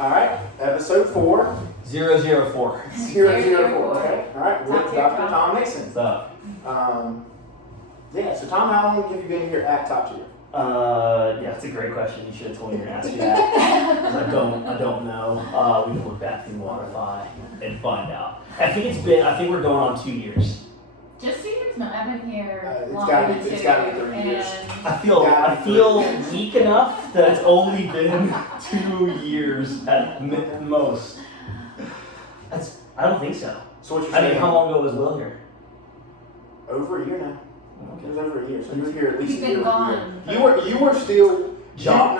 All right, episode 4. 004. 004, okay. All right, with Top Dr. tier. Tom Nixon. What's up? Yeah, so Tom, how long have you been here at Top Tier? Yeah, it's a great question. You should have told me you were going to ask me that. 'Cause I don't know. We can look back through Waterfy and find out. I think we're going on 2 years. Just 2 years? No, I've been here It's longer gotta than be- it's 2. gotta be 3 years. And I feel weak enough that it's only been 2 years at most. I don't think so. So what you're I saying? mean, how long ago was Will here? Over a year now. It was over a year, so you were here at least You've a been year. gone. You were still John.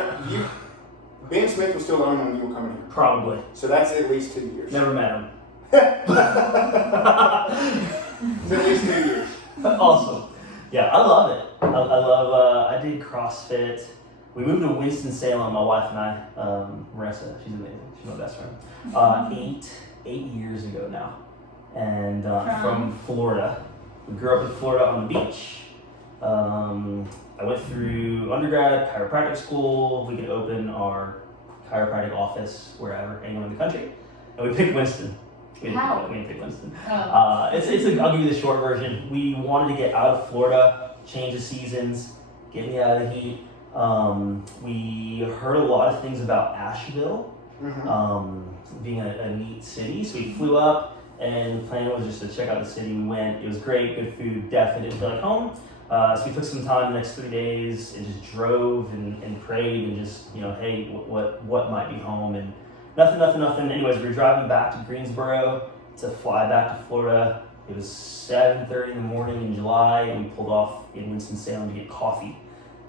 Ben Smith was still owning when you were coming here. Probably. So that's at least 2 years. Never met him. It's at least 2 years. Awesome. Yeah, I love it. I love, I did CrossFit. We moved to Winston-Salem, my wife and I, Marissa, she's amazing. She's my best friend. 8 years ago now. And from Florida. We grew up in Florida on the beach. I went through undergrad, chiropractic school. We could open our chiropractic office wherever, anywhere in the country. And we picked Winston. We didn't pick Winston. Oh. I'll give you the short version. We wanted to get out of Florida, change the seasons, get me out of the heat. We heard a lot of things about Asheville, being a neat city. So we flew up, and the plan was just to check out the city. We went. It was great, good food. Definitely didn't feel like home. So we took some time the next 3 days and just drove and prayed and just, hey, what might be home, and nothing. Anyways, we were driving back to Greensboro to fly back to Florida. It was 7:30 in the morning in July, and we pulled off in Winston-Salem to get coffee.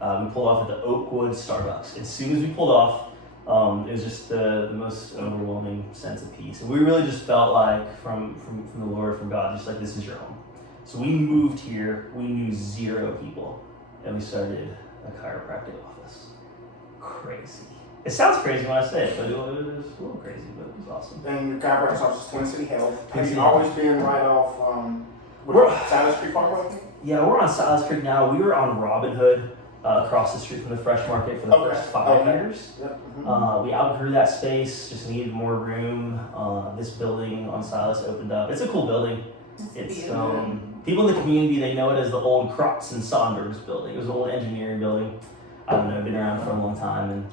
We pulled off at the Oakwood Starbucks. As soon as we pulled off, it was just the most overwhelming sense of peace. And we really just felt like from the Lord, from God, just like, this is your home. So we moved here, we knew 0 people, and we started a chiropractic office. Crazy. It sounds crazy when I say it, but it was a little crazy, but it was awesome. And your chiropractic office is Twin City Health. Twin Have City you always been right off Silas Creek Parkway? Yeah, we're on Silas Creek now. We were on Robin Hood, across the street from the Fresh Market for the first 5 years. Yep. We outgrew that space, just needed more room. This building on Silas opened up. It's a cool building. It's people in the community, they know it as the old Crotts and Saunders building. It was an old engineering building. I don't know, been around for a long time, and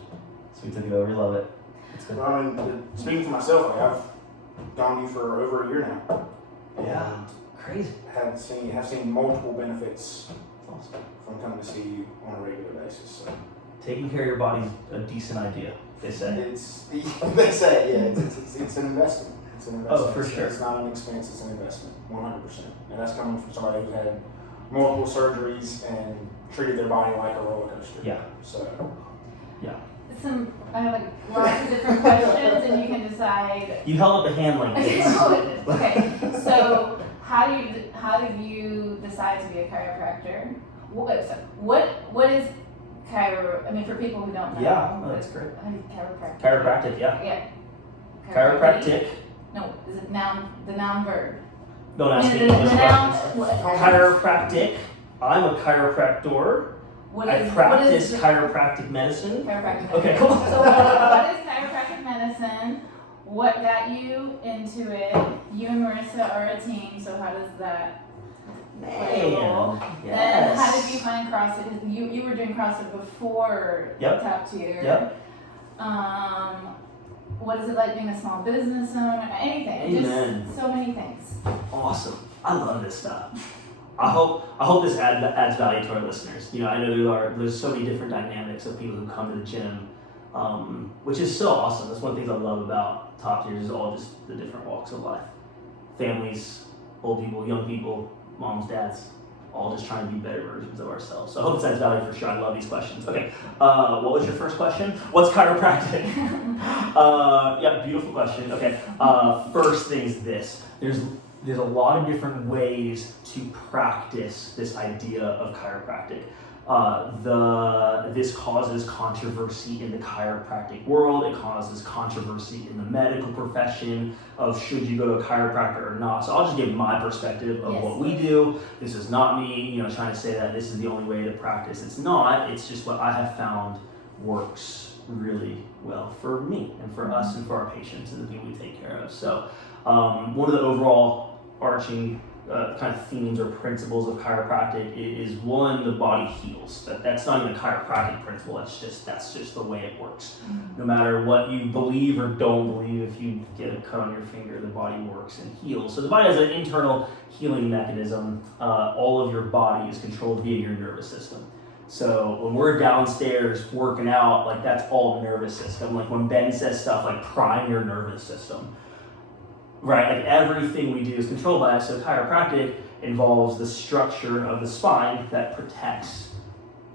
so we took it over. Love it. It's good. Well, I mean, speaking for myself, I've known you for over a year now. Yeah, crazy. Have seen multiple benefits That's awesome. from coming to see you on a regular basis. So Taking care of your body's a decent idea, they say. they say, yeah, it's an investment. It's an investment. Oh, for sure. It's not an expense, it's an investment, 100%. And that's coming from somebody who's had multiple surgeries and treated their body like a roller coaster. Yeah. So, I have like lots of different questions, and you can decide. You held up a hand like this. Okay, so how did you decide to be a chiropractor? What is chiro? I mean, for people who don't know. Yeah, no, that's great. How do you chiropractic? Chiropractic, yeah. Yeah. Chiropractic. No, is it the noun verb? Don't ask me The those noun. questions. What Chiropractic. I'm a chiropractor. I practice chiropractic medicine. Chiropractic. Okay, cool. So what is chiropractic medicine? What got you into it? You and Marissa are a team, so how does that play a role? Yes. And how did you find CrossFit? You were doing CrossFit before Top Tier. Yep. What is it like being a small business owner? Anything. Amen. Just so many things. Awesome. I love this stuff. I hope this adds value to our listeners. I know there's so many different dynamics of people who come to the gym, which is so awesome. That's one of the things I love about Top Tier is all just the different walks of life. Families, old people, young people, moms, dads, all just trying to be better versions of ourselves. So I hope this adds value for sure. I love these questions. Okay, what was your first question? What's chiropractic? Yeah, beautiful question. Okay, first thing is this. There's a lot of different ways to practice this idea of chiropractic. This causes controversy in the chiropractic world. It causes controversy in the medical profession of should you go to a chiropractor or not. So I'll just give my perspective of what we do. This is not me, trying to say that this is the only way to practice. It's not. It's just what I have found works really well for me and for us and for our patients and the people we take care of. So one of the overall arching kind of themes or principles of chiropractic is one, the body heals. That's not even a chiropractic principle. That's just the way it works. No matter what you believe or don't believe, if you get a cut on your finger, the body works and heals. So the body has an internal healing mechanism. All of your body is controlled via your nervous system. So when we're downstairs working out, like that's all nervous system. Like when Ben says stuff like prime your nervous system, right? Like everything we do is controlled by it. So chiropractic involves the structure of the spine that protects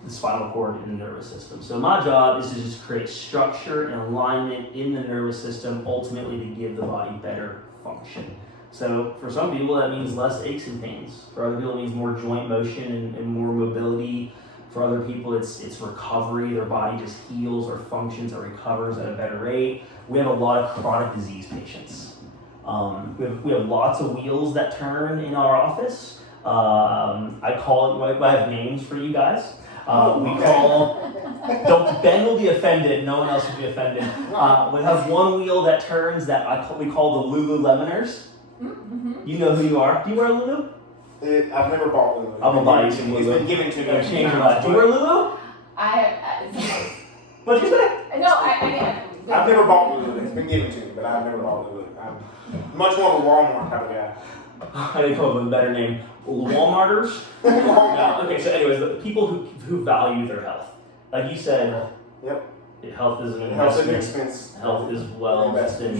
the spinal cord and the nervous system. So my job is to just create structure and alignment in the nervous system, ultimately to give the body better function. So for some people that means less aches and pains. For other people it means more joint motion and more mobility. For other people it's recovery. Their body just heals or functions or recovers at a better rate. We have a lot of chronic disease patients. We have lots of wheels that turn in our office. I call it, I have names for you guys. Ben will be offended, no one else will be offended. We have one wheel that turns that we call the Lululemoners. Mm-hmm. You know who you are. Do you wear Lulu? I've never bought Lulu. I'm gonna buy you some Lulu. It's been given to me. Change your life. Do you wear Lulu? What'd you say? No, I've never bought Lulu. It's been given to me, but I've never bought Lulu. I'm much more of a Walmart type of guy. I didn't come up with a better name. Walmarters? No. Okay, so anyways, the people who value their health. Like you said, yep. Health is an Health is investment. an expense. Health is wealth,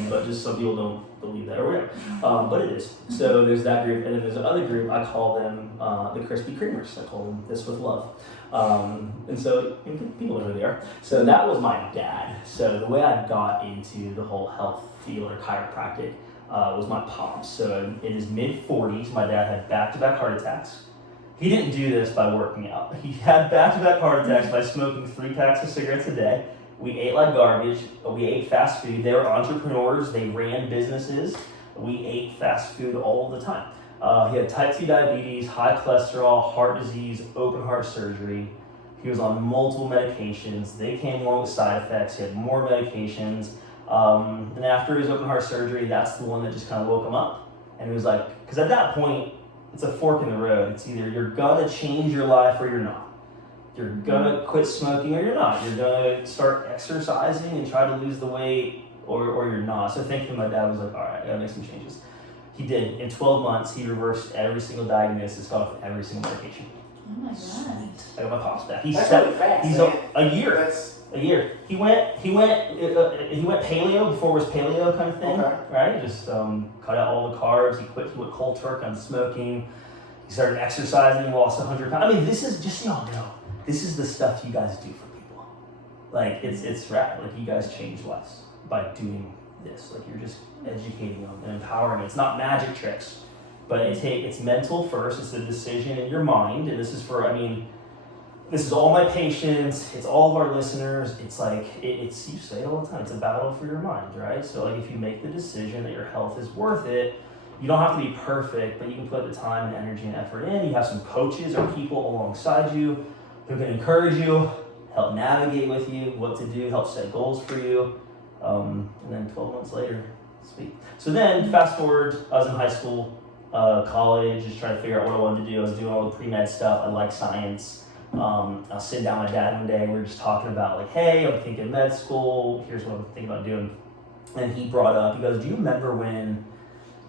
but just some people don't believe that or whatever. But it is. So there's that group, and then there's another group. I call them the Krispy Kremers. I call them this with love. And so people know who they are. So that was my dad. So the way I got into the whole health field or chiropractic was my pops. So in his mid-40s, my dad had back-to-back heart attacks. He didn't do this by working out. He had back-to-back heart attacks by smoking 3 packs of cigarettes a day. We ate like garbage. We ate fast food. They were entrepreneurs. They ran businesses. We ate fast food all the time. He had type 2 diabetes, high cholesterol, heart disease, open heart surgery. He was on multiple medications. They came along with side effects. He had more medications. And after his open heart surgery, that's the one that just kind of woke him up. And he was like, because at that point, it's a fork in the road. It's either you're gonna change your life or you're not. You're gonna quit smoking or you're not. You're gonna start exercising and try to lose the weight or you're not. So thankfully my dad was like, all right, I gotta make some changes. He did. In 12 months, he reversed every single diagnosis, got off every single medication. Oh my god. I got my pops back. That's really fast. He's a year. A year. He went paleo before it was paleo kind of thing, right? Just cut out all the carbs. He went cold turkey on smoking. He started exercising, lost 100 pounds. I mean, this is just so y'all know. This is the stuff you guys do for people. Like it's rad. Like you guys change lives by doing this. Like you're just educating them and empowering them. It's not magic tricks, but it's mental first. It's a decision in your mind, and this is all my patients, it's all of our listeners. It's like, it's you say it all the time, it's a battle for your mind, right? So like if you make the decision that your health is worth it, you don't have to be perfect, but you can put the time and energy and effort in. You have some coaches or people alongside you who can encourage you, help navigate with you what to do, help set goals for you. And then 12 months later, sweet. So then fast forward, I was in high school, college, just trying to figure out what I wanted to do. I was doing all the pre-med stuff. I like science. I was sitting down with my dad one day, we were just talking about like, hey, I'm thinking med school, here's what I'm thinking about doing. And he brought up, he goes, do you remember when,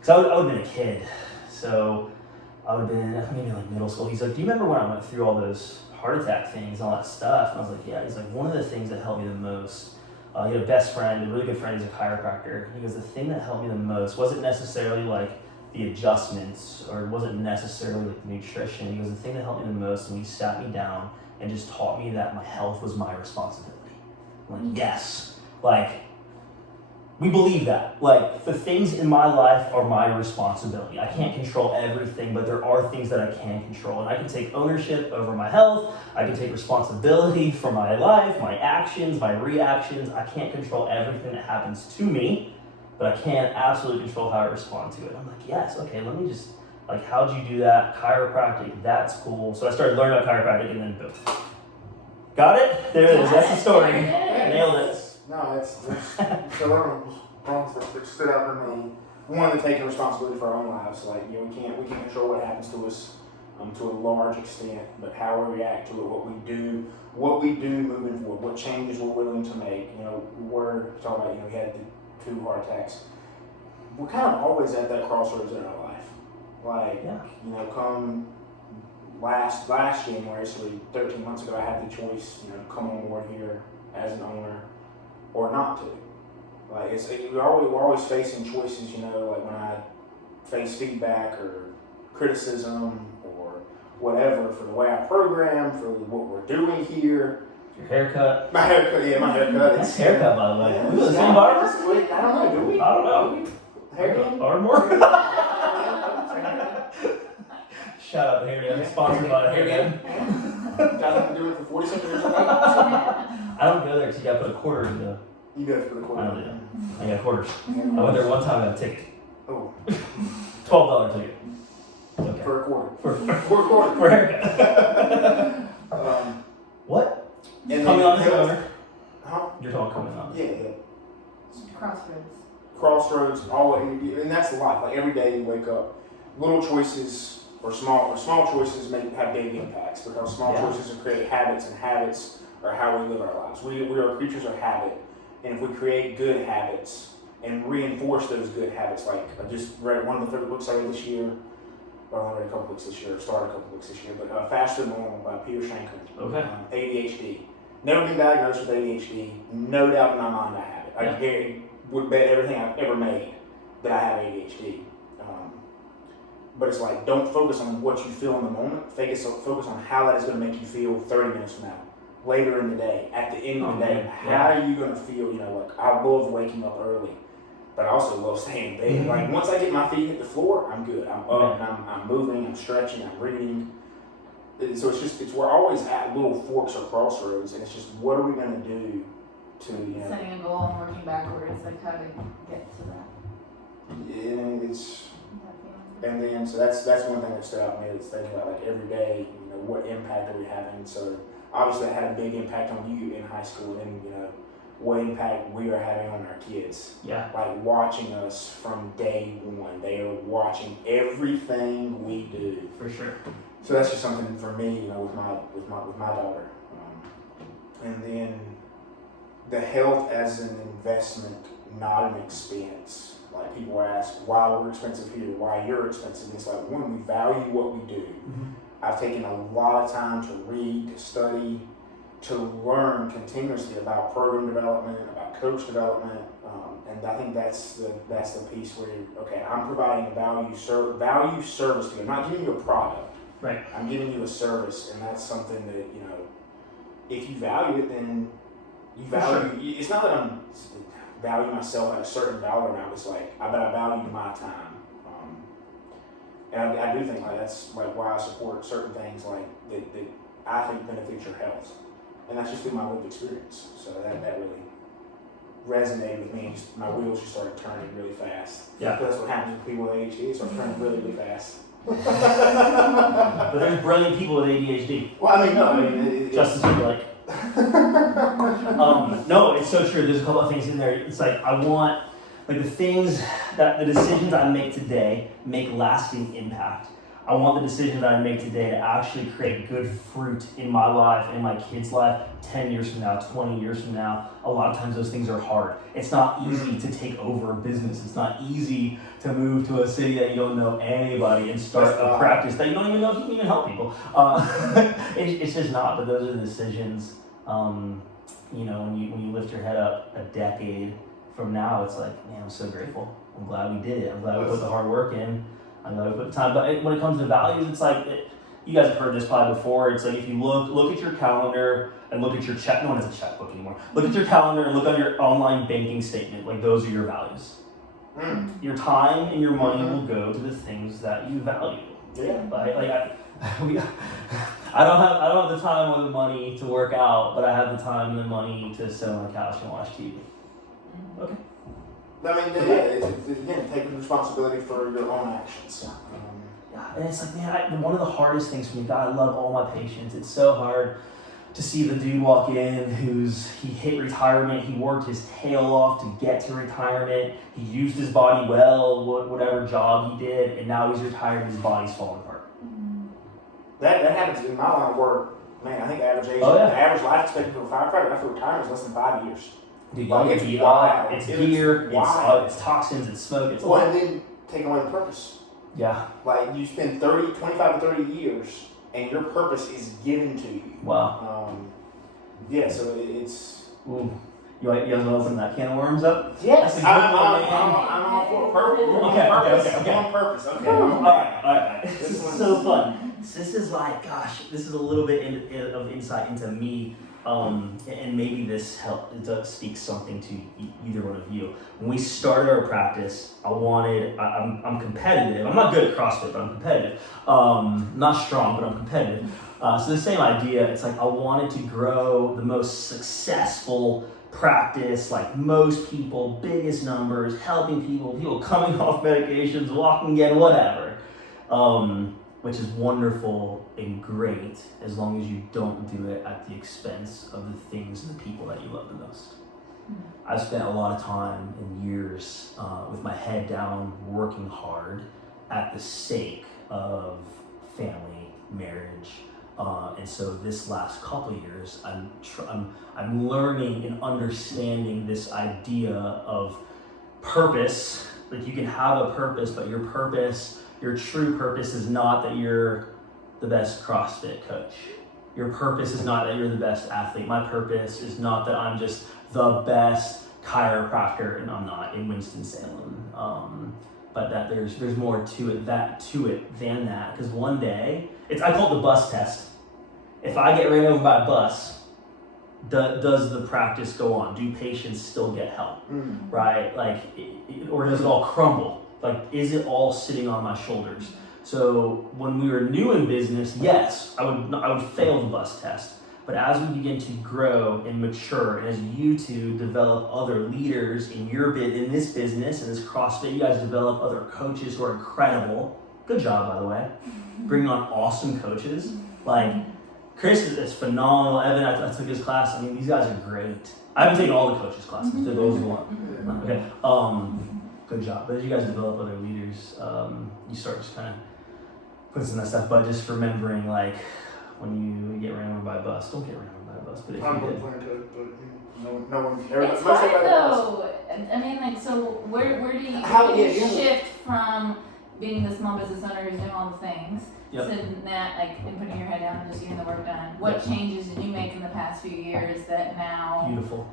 because I would have been a kid, so I would have been maybe like middle school. He's like, do you remember when I went through all those heart attack things, all that stuff? And I was like, yeah. He's like, one of the things that helped me the most, he had a best friend, a really good friend, he's a chiropractor. He goes, the thing that helped me the most wasn't necessarily like the adjustments, or it wasn't necessarily like the nutrition. He goes, the thing that helped me the most, and he sat me down and just taught me that my health was my responsibility. I'm like, yes, like, we believe that. Like, the things in my life are my responsibility. I can't control everything, but there are things that I can control, and I can take ownership over my health. I can take responsibility for my life, my actions, my reactions. I can't control everything that happens to me, but I can absolutely control how I respond to it. I'm like, yes, okay, let me just, like, how'd you do that? Chiropractic, that's cool. So I started learning about chiropractic, and then boom. Got it? There it is, that's the story. Nailed it. No, there's several things that stood out to me. One, to taking responsibility for our own lives. Like, you know, we can't control what happens to us to a large extent, but how we react to it, what we do moving forward, what changes we're willing to make. You know, we're talking about, you know, we had the 2 heart attacks. We're kind of always at that crossroads in our life. Like, you know, come last January, so 13 months ago, I had the choice, you know, to come on board here as an owner or not to. Like, we're always facing choices, you know, like when I face feedback or criticism or whatever for the way I program, for what we're doing here. Your haircut. My haircut. Nice haircut, by the way. Yeah, We were the same barber? I don't know, do we? I don't know. Hair game? Ardmore? Shout out to Hair Game, sponsored by Hair Game. Guys been doing it for 47 years. I don't go there because you gotta put a quarter in the. You go for the quarter. I don't do that. I got quarters. I went there one time and got a ticket. Oh. $12 ticket. Okay. For a quarter. For a quarter. For a haircut. What? Coming on as an owner? Huh? You're talking coming on. Yeah. Crossroads. Always, and that's the life. Like every day you wake up, little choices or small choices have big impacts because small choices create habits, and habits are how we live our lives. We are creatures of habit, and if we create good habits and reinforce those good habits, like I just read one of the favorite books I read this year. Well, I read a couple books this year, started a couple books this year, but Faster Than Normal by Peter Shanker. Okay. ADHD. Never been diagnosed with ADHD. No doubt in my mind I have it. I would bet everything I've ever made that I have ADHD. But it's like, don't focus on what you feel in the moment. Focus on how that is going to make you feel 30 minutes from now, later in the day, at the end of the day. How are you going to feel? You know, like I love waking up early, but I also love staying in bed. Mm-hmm. Like once I get my feet hit the floor, I'm good. I'm up, and I'm moving, I'm stretching, I'm reading. So we're always at little forks or crossroads, and it's just what are we going to do to, you know. Setting a goal and working backwards, like how to get to that. Yeah, and then so that's one thing that stood out to me. It's thinking about like every day, you know, what impact are we having? So obviously, it had a big impact on you in high school, and you know what impact we are having on our kids. Yeah. Like watching us from day one, they are watching everything we do. For sure. So that's just something for me, you know, with my daughter, and then the health as an investment, not an expense. Like people ask why we're expensive here, why you're expensive. And it's like when we value what we do. Mm-hmm. I've taken a lot of time to read, to study, to learn continuously about program development, about coach development, and I think that's the piece where I'm providing a value service to you. I'm not giving you a product. Right. I'm giving you a service, and that's something that, you know, if you value it, then you value. Sure. It's not that I'm value myself at a certain dollar amount. It's like I value my time, and I do think like that's like why I support certain things like that I think benefit your health, and that's just through my lived experience. So that really resonated with me. My wheels just started turning really fast. Yeah. That's what happens with people with ADHD. They start turning really fast. But there's brilliant people with ADHD. Well, I mean, Justin Timberlake. No, it's so true. There's a couple of things in there. It's like I want, like the decisions I make today make lasting impact. I want the decisions that I make today to actually create good fruit in my life, in my kids' life, 10 years from now, 20 years from now. A lot of times those things are hard. It's not easy to take over a business. It's not easy to move to a city that you don't know anybody and start a practice that you don't even know if you can even help people. It's just not, but those are the decisions, you know, when you lift your head up a decade from now, it's like, man, I'm so grateful. I'm glad we did it. I'm glad we put the hard work in. I know I put the time, but when it comes to values, it's like, you guys have heard this probably before, it's like if you look at your calendar and look at your check, no one has a checkbook anymore, look at your calendar and look on your online banking statement, like those are your values. Your time and your money will go to the things that you value. Yeah. I don't have the time or the money to work out, but I have the time and the money to sit on the couch and watch TV. Okay. I mean, it's again, taking responsibility for your own actions. And it's like, man, one of the hardest things for me, God, I love all my patients. It's so hard to see the dude walk in he hit retirement, he worked his tail off to get to retirement, he used his body well, whatever job he did, and now he's retired and his body's falling apart. That happens in my line of work. Man, I think the average age, Oh, yeah. the average life expectancy for a firefighter after retirement is less than 5 years. Dude, Like, it's it's wild. wild. It's It's gear, wild. it's toxins, it's smoke, it's Well, and then taking away the purpose. yeah. Like, you spend 25 to 30 years, and your purpose is given to you. Wow. Yeah, so it's... Ooh. You guys want to open that can of worms up? Yes, That's a I'm good one, man. all for purpose. We're Okay, on purpose. okay. We're on purpose. Okay. All right. This This is one's- so fun. This is like, gosh, this is a little bit of insight into me, and maybe this does speak something to either one of you. When we started our practice, I'm competitive. I'm not good at CrossFit, but I'm competitive. Not strong, but I'm competitive. So the same idea. It's like I wanted to grow the most successful practice, like most people, biggest numbers, helping people coming off medications, walking again, whatever. Which is wonderful and great as long as you don't do it at the expense of the things and the people that you love the most. I've spent a lot of time and years with my head down, working hard at the sake of family, marriage, and so this last couple of years, I'm learning and understanding this idea of purpose. Like, you can have a purpose, but your true purpose is not that you're the best CrossFit coach. Your purpose is not that you're the best athlete. My purpose is not that I'm just the best chiropractor, and I'm not, in Winston-Salem. But that there's more to it than that. Because one day, I call it the bus test. If I get ran over by a bus, does the practice go on? Do patients still get help? Right? Like, or does it all crumble? Like, is it all sitting on my shoulders? So when we were new in business, yes, I would fail the bus test. But as we begin to grow and mature, and as you two develop other leaders in this business, and this CrossFit, you guys develop other coaches who are incredible. Good job, by the way. Bringing on awesome coaches. Like, Chris is phenomenal. Evan, I took his class. I mean, these guys are great. I haven't taken all the coaches' classes. They're those who want. Okay. Good job. But as you guys develop other leaders, you start just kind of putting some of that stuff. But just remembering, like, when you get ran over by a bus, don't get ran over by a bus. But if you did, no one. It's hard though. I mean, like, so where do you shift from being the small business owner who's doing all the things to that, like, and putting your head down and just getting the work done? What changes did you make in the past few years that now? Beautiful.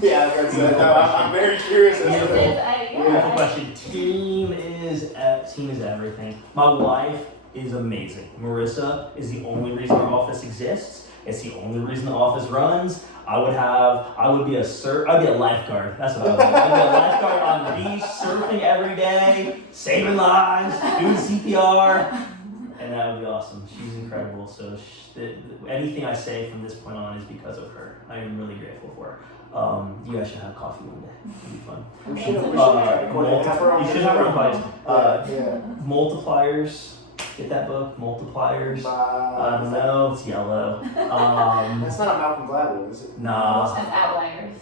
Yeah, I'm very curious. Beautiful question. Team is everything. My wife is amazing. Marissa is the only reason our office exists. It's the only reason the office runs. I'd be a lifeguard. That's what I would be. I'd be a lifeguard on the beach, surfing every day, saving lives, doing CPR, and that would be awesome. She's incredible. So anything I say from this point on is because of her. I am really grateful for her. You guys should have coffee one day. It'd be fun. We should You should have her Multipliers. Get that book, Multipliers. I don't know, it's yellow. That's not a Malcolm Gladwell, is it? Nah. That's Outliers.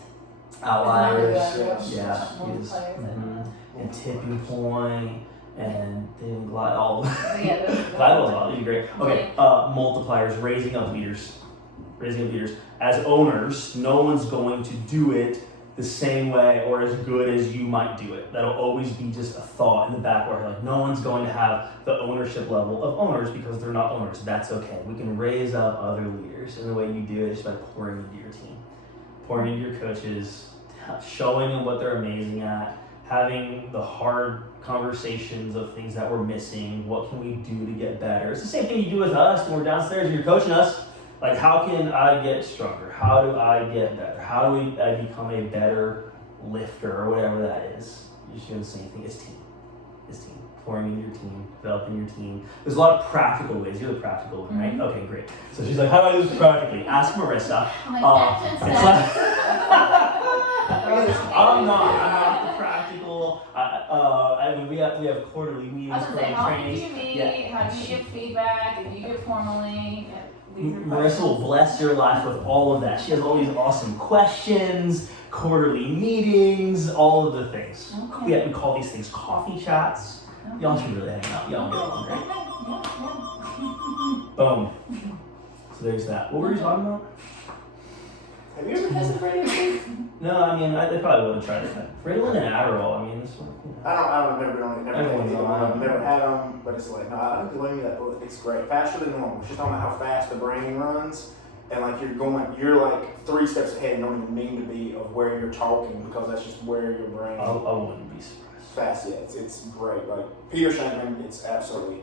Outliers. Yes. Yeah. Multipliers. And Tipping Point, and then all. Yeah, Gladwell's all. You're great. Okay. Multipliers, raising up leaders. As owners, no one's going to do it the same way or as good as you might do it. That'll always be just a thought in the back where, like, no one's going to have the ownership level of owners because they're not owners. That's okay. We can raise up other leaders, and the way you do it is by pouring into your team, pouring into your coaches, showing them what they're amazing at, having the hard conversations of things that we're missing. What can we do to get better? It's the same thing you do with us when we're downstairs and you're coaching us. Like, how can I get stronger? How do I get better? How do I become a better lifter or whatever that is? You're just doing the same thing. It's team. Pouring into your team, developing your team. There's a lot of practical ways. You're the practical one, right? Okay, great. So she's like, how do I do this practically? Ask Marissa. I'm like, I'm not the practical. I mean, we have quarterly meetings, I was gonna say, how trainings. did you meet? How do you give feedback? If you do it formally? Marissa will bless your life with all of that. She has all these awesome questions, quarterly meetings, all of the things. Okay. We call these things coffee chats. Y'all should really hang out. Y'all get along great. Boom. So there's that. What were you talking about? Have you ever tested for anything? No, I mean, they probably would have tried it. Ritalin and Adderall, I mean, this one. I've never been on it. Everyone's on it. I've never had them, but it's like, no, I think you me that book. It's great. Faster than normal. She's talking about how fast the brain runs. And like you're like 3 steps ahead and don't even mean to be of where you're talking because that's just where your brain. I wouldn't be surprised. Fast, yeah, it's great. Like Peter Shankman, it's absolutely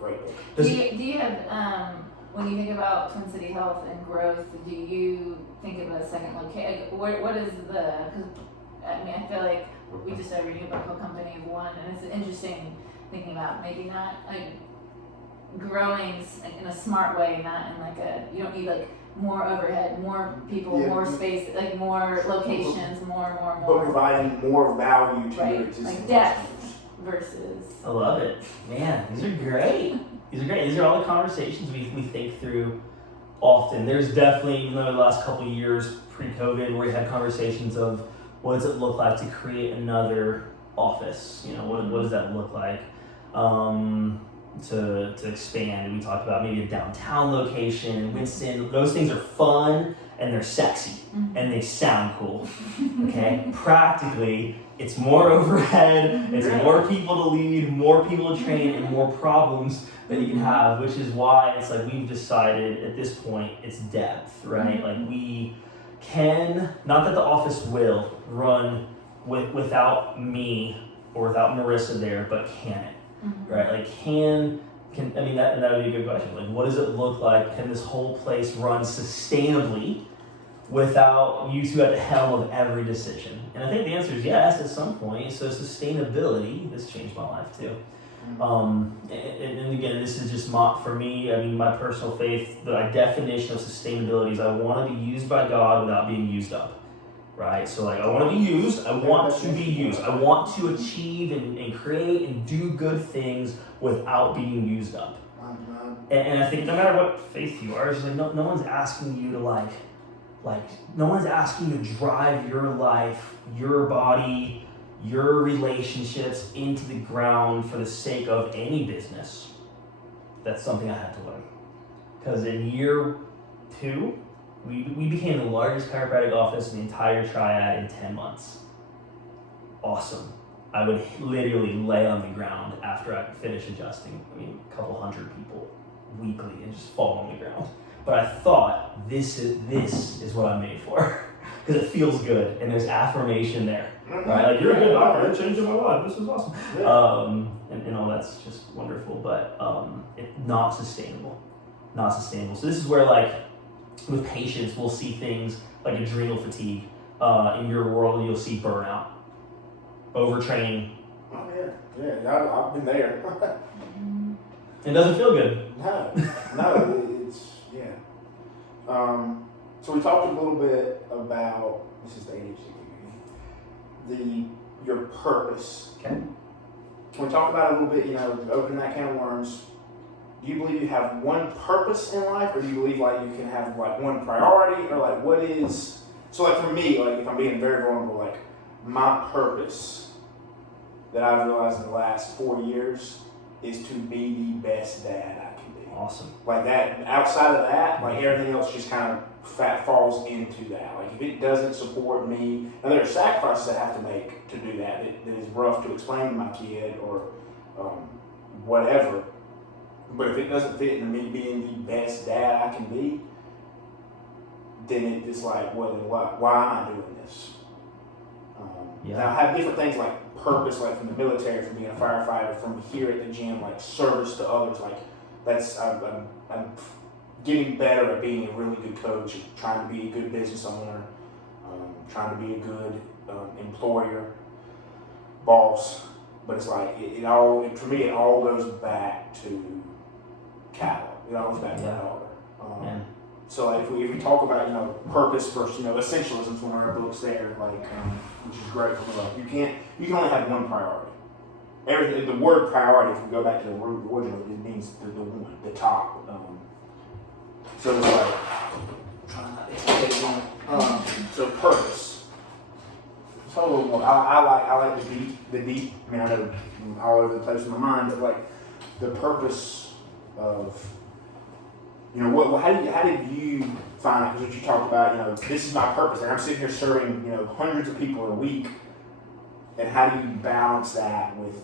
great book. Do you have when you think about Twin City Health and growth, do you think of a second location? What is the? Cause, I mean, I feel like we just started reading about a company of one, and it's interesting thinking about maybe not like growing in a smart way, not in like you don't need like more overhead, more people, more space, like more locations, more. But providing more value to your existing like depth customers. Versus. I love it. Man, these are great. These are all the conversations we think through often. There's definitely, even though the last couple of years pre-COVID, where we had conversations of what does it look like to create another office? You know, what does that look like? To expand. We talked about maybe a downtown location in Winston. Those things are fun and they're sexy and they sound cool. Okay, practically, it's more overhead, it's more people to lead, more people to train, and more problems that you can have, which is why it's like we've decided at this point it's depth, right? Like we can, not that the office will run without me or without Marissa there, but can it? Right? Like can I mean that would be a good question. Like what does it look like? Can this whole place run sustainably without you two at the helm of every decision? And I think the answer is yes at some point. So sustainability, this changed my life too. And again, this is just for me, I mean, my personal faith, the definition of sustainability is I want to be used by God without being used up. Right? So like I want to be used, I want to be used. I want to achieve and create and do good things without being used up. And I think no matter what faith you are, it's like no one's asking you to like no one's asking you to drive your life, your body, your relationships into the ground for the sake of any business. That's something I had to learn. Because in year 2, we became the largest chiropractic office in the entire triad in 10 months. Awesome. I would literally lay on the ground after I finished adjusting. I mean, a couple hundred people weekly and just fall on the ground. But I thought this is what I'm made for because it feels good and there's affirmation there, right? Like you're a good doctor, you're changing my life. This is awesome. And all that's just wonderful, but it's not sustainable. Not sustainable. So this is where like with patients, we'll see things like adrenal fatigue. In your world, you'll see burnout, overtraining. Oh yeah, I've been there. It doesn't feel good. No, it's so we talked a little bit about this is the ADHD, your purpose. Okay. Can we talk about it a little bit? You know, open that can of worms. Do you believe you have one purpose in life, or do you believe like you can have like one priority, or like what is? So like for me, like if I'm being very vulnerable, like my purpose that I've realized in the last 4 years is to be the best dad I can be. Awesome. Like that. Outside of that, like everything else just kind of falls into that. Like if it doesn't support me, and there are sacrifices I have to make to do that. That is rough to explain to my kid or whatever. But if it doesn't fit into me being the best dad I can be, then it's like, well, then why am I doing this? Now I have different things like purpose, like from the military, from being a firefighter, from here at the gym, like service to others. Like that's I'm getting better at being a really good coach, trying to be a good business owner, trying to be a good employer, boss. But it's like it all for me. It all goes back to cattle. It all goes back to the daughter. So like, if we talk about purpose versus essentialism, one of our books there, like which is great for me. Like you can only have one priority. Everything. The word priority, if we go back to the word original, it means the one, the top. So it's like, trying not to hit it again. So purpose. Just a little more. I like the deep. I mean, I know I'm all over the place in my mind, but like the purpose of, how did you find it? Because what you talked about, this is my purpose, and I'm sitting here serving, hundreds of people a week. And how do you balance that with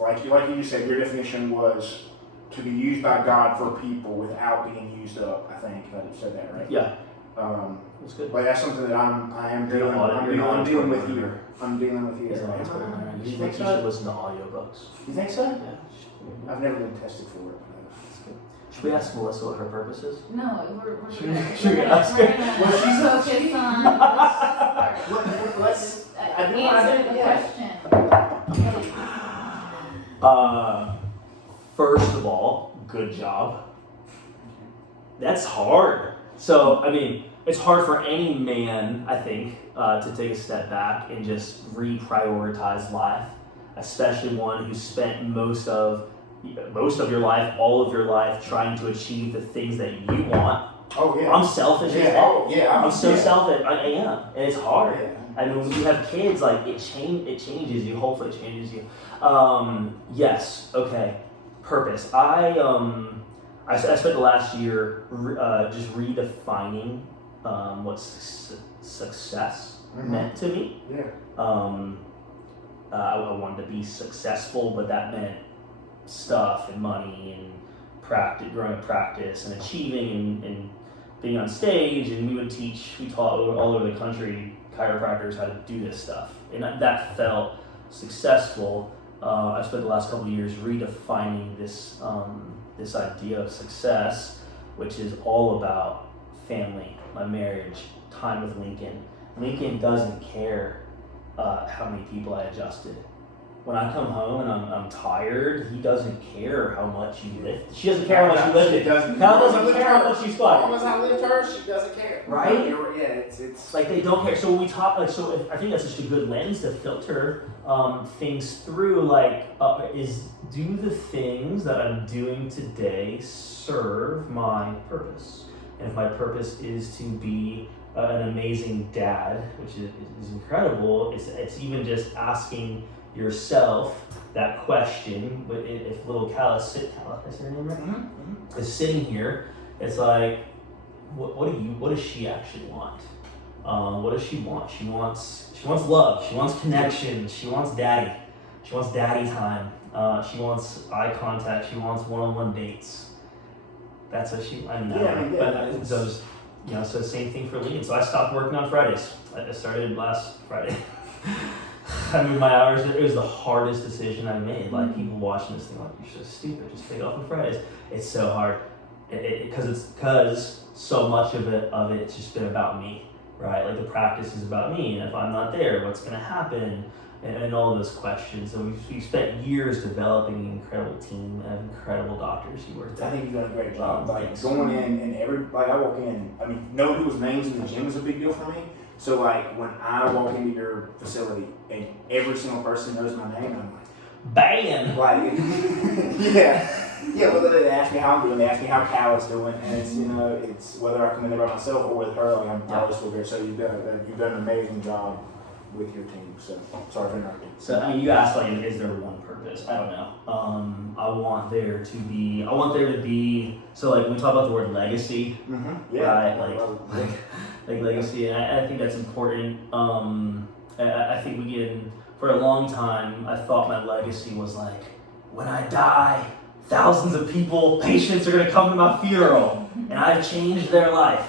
like you just said, your definition was to be used by God for people without being used up. I think you said that right. Yeah. That's good. But that's something that I'm dealing with here. I'm dealing with here. You think so? You should listen to audiobooks. You think so? Yeah. I've never been tested for it. That's good. Should we ask Melissa what her purpose is? No, we're Should gonna we ask her? focus on let's answer the question. First of all, good job. That's hard. So, I mean, it's hard for any man, I think, to take a step back and just reprioritize life, especially one who spent most of your life, all of your life, trying to achieve the things that you want. Oh yeah. I'm selfish as hell. I'm so yeah. selfish. I am, and it's hard. Yeah. I mean, when you have kids, like it changes you. Hopefully, it changes you. Yes. Okay. Purpose. I spent the last year just redefining what success meant to me. Yeah. I wanted to be successful, but that meant stuff and money and growing practice and achieving and being on stage. And we taught all over the country chiropractors how to do this stuff, and that felt successful. I spent the last couple of years redefining this idea of success, which is all about family, my marriage, time with Lincoln. Lincoln doesn't care how many people I adjusted. When I come home and I'm tired, he doesn't care how much you lift. She doesn't care how much you lifted. Doesn't care how much you squat. As long as I lift her, she doesn't care. Right? Yeah, it's like they don't care. So when we talk, I think that's just a good lens to filter things through. Do the things that I'm doing today serve my purpose? And if my purpose is to be an amazing dad, which is incredible, it's even just asking yourself that question. But if little Callis, I say her name right? Mm-hmm. Is sitting here, it's like, what does she actually want? What does she want? She wants love. She wants connection. She wants daddy. She wants daddy time. She wants eye contact. She wants one-on-one dates. That's what I know. So same thing for Lee. So I stopped working on Fridays. I started last Friday. I moved my hours. It was the hardest decision I made. Like, people watching this thing, like, you're so stupid. Just take off on Fridays. It's so hard because so much of it's just been about me, right? Like, the practice is about me, and if I'm not there, what's going to happen? And all those questions. So we've spent years developing an incredible team of incredible doctors who work there. I think you've done a great job. Going in and I walk in. I mean, knowing people's names in the gym is a big deal for me. So when I walk into your facility and every single person knows my name, I'm like, bam! Yeah. Whether they ask me how I'm doing, they ask me how Cal is doing, and it's whether I come in there by myself or with her. I always feel good. So you've done an amazing job with your team. So sorry for interrupting. So you asked, is there one purpose? I don't know. I want there to be. So we talk about the word legacy, right? Like legacy, and I think that's important. I think for a long time, I thought my legacy was when I die, thousands of patients are gonna come to my funeral, and I've changed their life.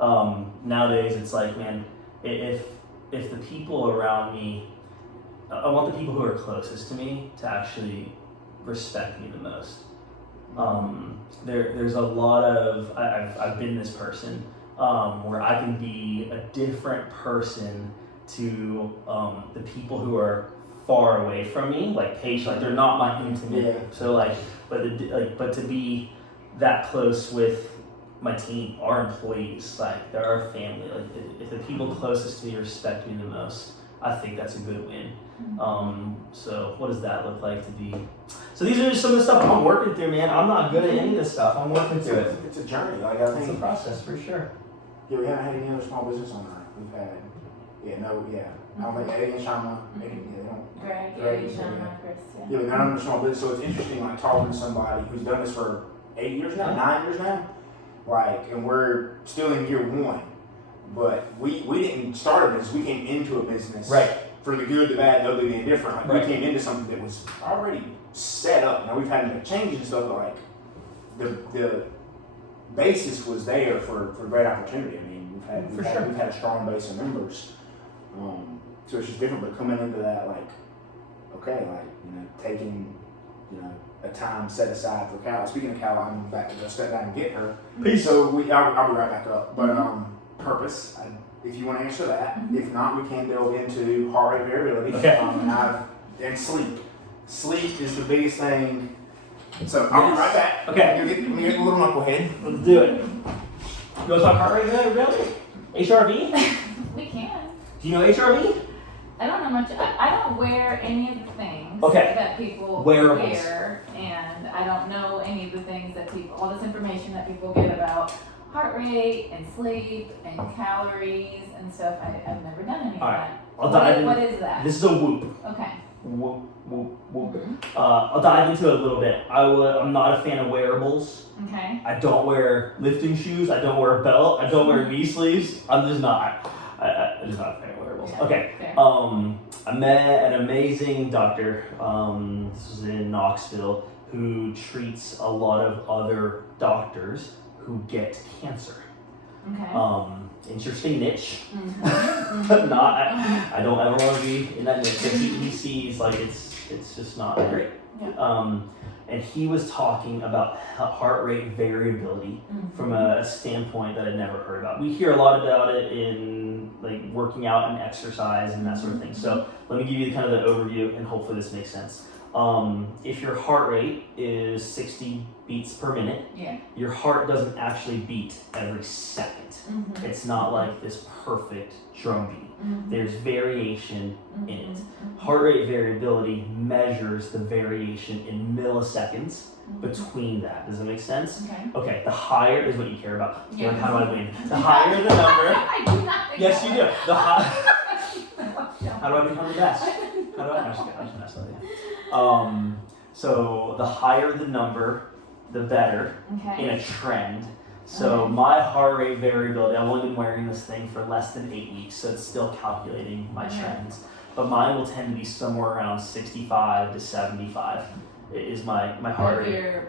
Nowadays, it's man, if the people around me, I want the people who are closest to me to actually respect me the most. There's a lot of, I've been this person where I can be a different person to the people who are far away from me, patient, they're not my intimate. Yeah. So but to be that close with my team, our employees, they're our family. If the people closest to me respect me the most, I think that's a good win. So what does that look like to be? So these are just some of the stuff I'm working through, man. I'm not good at any of this stuff. I'm working through it. It's a journey. Like I think it's a process for sure. Yeah, we haven't had any other small business owner. We've had, I don't think Eddie and Shama, they don't. Greg, Shama, Chris, Yeah, but none of them are small business. So it's interesting, like talking to somebody who's done this for 8 years now, 9 years now. Like, and we're still in year 1, but we didn't start a business. We came into a business. Right. For the good, the bad, the ugly, the indifferent. Like Right. we came into something that was already set up. Now we've had to make changes and stuff, but like the basis was there for great opportunity. I mean, we've had a strong base of members. So it's just different, but coming into that, like, okay, like, taking, a time set aside for Cal. Speaking of Cal, I'm back to go step down and get her. Peace. So I'll be right back up. But purpose, if you want to answer that. If not, we can delve into heart rate variability. Okay. And sleep. Sleep is the biggest thing. So I'll be right back. Okay. Let me get a little knucklehead. Let's do it. You want to talk heart rate variability? HRV? We can. Do you know HRV? I don't know much. I don't wear any of the things that people Wearables. wear, and I don't know any of the things that all this information that people get about heart rate and sleep and calories and stuff. I've never done any of that. I'll dive in. What is that? This is a whoop. Okay. Whoop, whoop, whoop. I'll dive into it a little bit. I'm not a fan of wearables. Okay. I don't wear lifting shoes. I don't wear a belt. I don't wear knee sleeves. I'm just not. I'm just not a fan of wearables. Yeah, Okay. fair. I met an amazing doctor. This was in Knoxville, who treats a lot of other doctors who get cancer. Okay. Interesting niche. Mm-hmm. Not. I don't want to be in that niche. But he sees like it's just not great. Yeah. And he was talking about heart rate variability from a standpoint that I'd never heard about. We hear a lot about it in like working out and exercise and that sort of thing. So let me give you kind of the overview, and hopefully this makes sense. If your heart rate is 60 beats per minute, your heart doesn't actually beat every second. It's not like this perfect drum beat. There's variation in it. Heart rate variability measures the variation in milliseconds between that. Does that make sense? Okay, the higher is what you care about. Yeah. Like, how do I win? The higher the number. I do not think Yes, that. you do. The how do I become the best? How do I? I'm just mess with you. So the higher the number, the better in a trend. So my heart rate variability, I've only been wearing this thing for less than 8 weeks, so it's still calculating my trends. But mine will tend to be somewhere around 65 to 75 is my heart rate.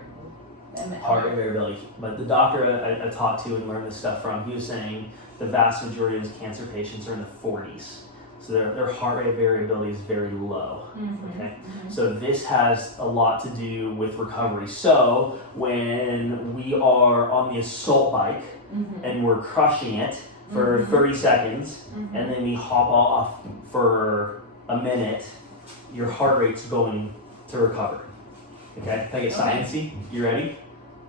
Heart rate variability. But the doctor I talked to and learned this stuff from, he was saying the vast majority of his cancer patients are in the 40s. So their heart rate variability is very low. Okay, so this has a lot to do with recovery. So when we are on the assault bike and we're crushing it for 30 seconds, and then we hop off for a minute, your heart rate's going to recover. Okay, can I get sciencey? You ready?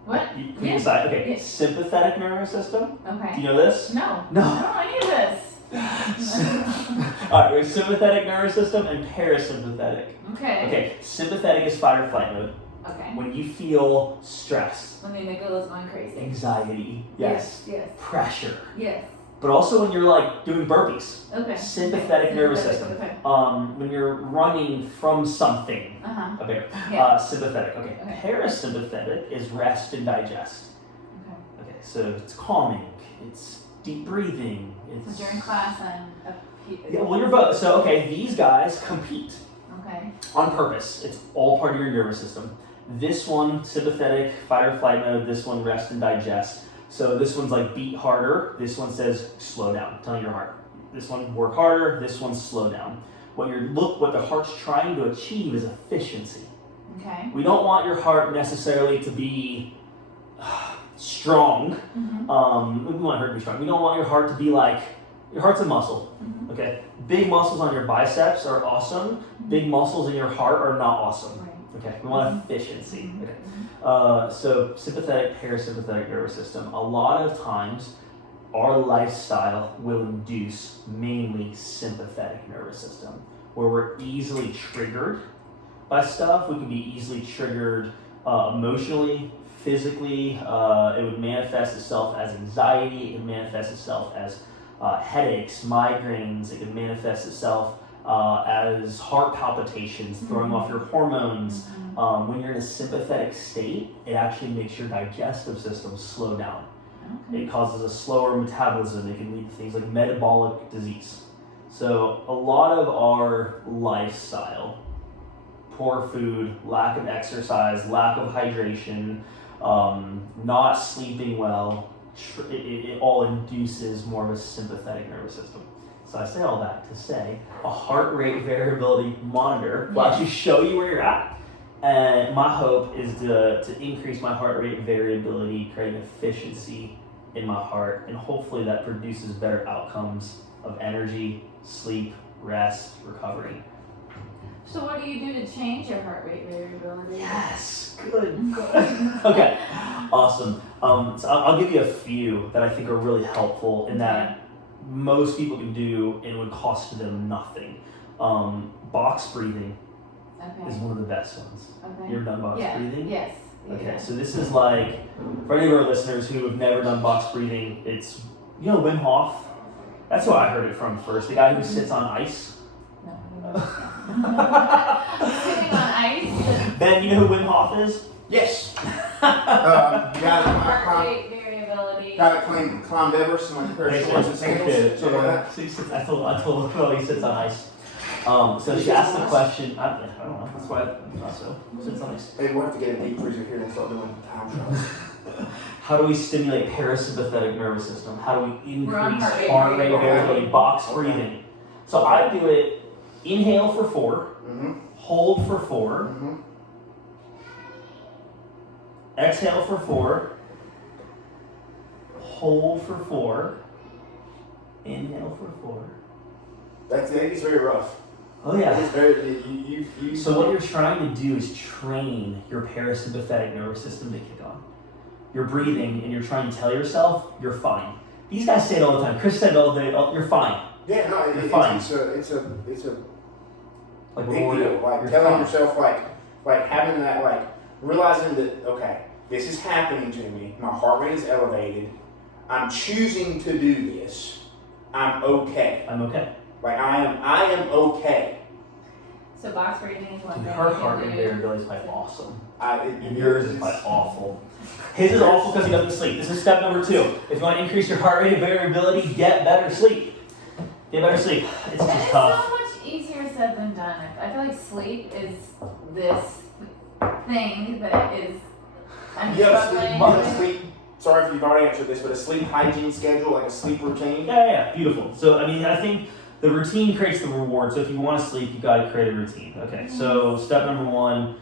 What? Can you decide? Okay, sympathetic nervous system. Okay. Do you know this? No. No. I don't know any of this. Alright, there's sympathetic nervous system and parasympathetic. Okay. Okay, sympathetic is fight or flight mode. Okay. When you feel stress, When the amygdala's going crazy. anxiety, Yes. pressure, Yes. but also when you're like doing burpees. Okay. Sympathetic nervous system. Okay. When you're running from something, a bear. Yeah. Sympathetic. Okay. Okay. Parasympathetic is rest and digest. Okay. Okay, so it's calming. It's deep breathing. It's So during class yeah, well, you're both. So, okay, these guys compete Okay. on purpose. It's all part of your nervous system. This one, sympathetic, fight or flight mode. This one, rest and digest. So this one's like beat harder. This one says slow down, telling your heart. This one, work harder. This one, slow down. What the heart's trying to achieve is efficiency. Okay. We don't want your heart necessarily to be strong. We want your heart to be strong. We don't want your heart to be like, your heart's a muscle. Okay, big muscles on your biceps are awesome. Big muscles in your heart are not awesome. Right. Okay, we want efficiency. Okay, so sympathetic, parasympathetic nervous system. A lot of times, our lifestyle will induce mainly sympathetic nervous system, where we're easily triggered by stuff. We can be easily triggered emotionally, physically. It would manifest itself as anxiety. It can manifest itself as headaches, migraines. It can manifest itself as heart palpitations, throwing off your hormones. When you're in a sympathetic state, it actually makes your digestive system slow down. It causes a slower metabolism. It can lead to things like metabolic disease. So a lot of our lifestyle, poor food, lack of exercise, lack of hydration, not sleeping well, it all induces more of a sympathetic nervous system. So I say all that to say a heart rate variability monitor will actually show you where you're at. And my hope is to increase my heart rate variability, create efficiency in my heart, and hopefully that produces better outcomes of energy, sleep, rest, recovery. So what do you do to change your heart rate variability? Yes, good. Okay, awesome. So I'll give you a few that I think are really helpful in that most people can do and it would cost them nothing. Box breathing is one of the best ones. You ever done box breathing? Yes. Okay, so this is like, for any of our listeners who have never done box breathing, it's, you know, Wim Hof? That's who I heard it from first, the guy who sits on ice. No. Sitting on ice? Ben, you know who Wim Hof is? Yes. Heart rate variability. Guy that climbed Everest in like a pair of shorts and sandals. Something like that. I told her he sits on ice. So she asked the question, I don't know, that's why I thought so. Sits on ice. Hey, we'll have to get a deep freezer here and start doing time trials. How do we stimulate parasympathetic nervous system? How do we increase heart rate variability? Box breathing. So I do it, inhale for 4, hold for 4, exhale for 4, hold for 4, inhale for 4. That is very rough. Oh yeah. It's very, you. So what you're trying to do is train your parasympathetic nervous system to kick on. You're breathing and you're trying to tell yourself you're fine. These guys say it all the time. Chris said it all day. Oh, you're fine. Yeah, no, you're fine. It's a like big deal. Like telling yourself, like having that, like realizing that okay, this is happening to me. My heart rate is elevated. I'm choosing to do this. I'm okay. I'm okay. Like I am okay. So box breathing is one thing. Her heart rate variability is quite awesome. And yours is quite awful. His is awful because he doesn't sleep. This is step number 2. If you want to increase your heart rate variability, get better sleep. Get better sleep. It's just tough. So much easier said than done. I feel like sleep is this thing that is. I'm struggling with. Sleep. Sorry if you've already answered this, but a sleep hygiene schedule, like a sleep routine. Yeah, beautiful. So I mean, I think the routine creates the reward. So if you want to sleep, you got to create a routine. Okay. So step number 1,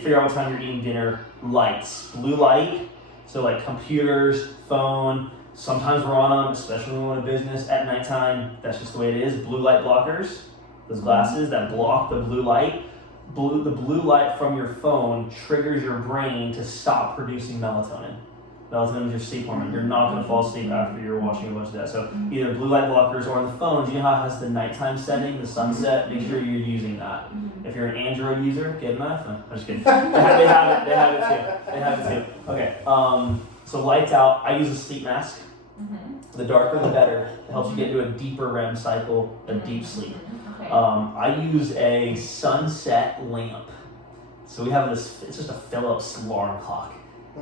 figure out what time you're eating dinner. Lights, blue light. So like computers, phone. Sometimes we're on them, especially when we're in business at nighttime. That's just the way it is. Blue light blockers, those glasses that block the blue light. The blue light from your phone triggers your brain to stop producing melatonin. Melatonin is your sleep hormone. You're not going to fall asleep after you're watching a bunch of that. So either blue light blockers or on the phones, you know how it has the nighttime setting, the sunset? Make sure you're using that. If you're an Android user, get an iPhone. I'm just kidding. They have it too. Okay. So lights out. I use a sleep mask. The darker the better. It helps you get into a deeper REM cycle, a deep sleep. I use a sunset lamp. So we have this, it's just a Philips alarm clock.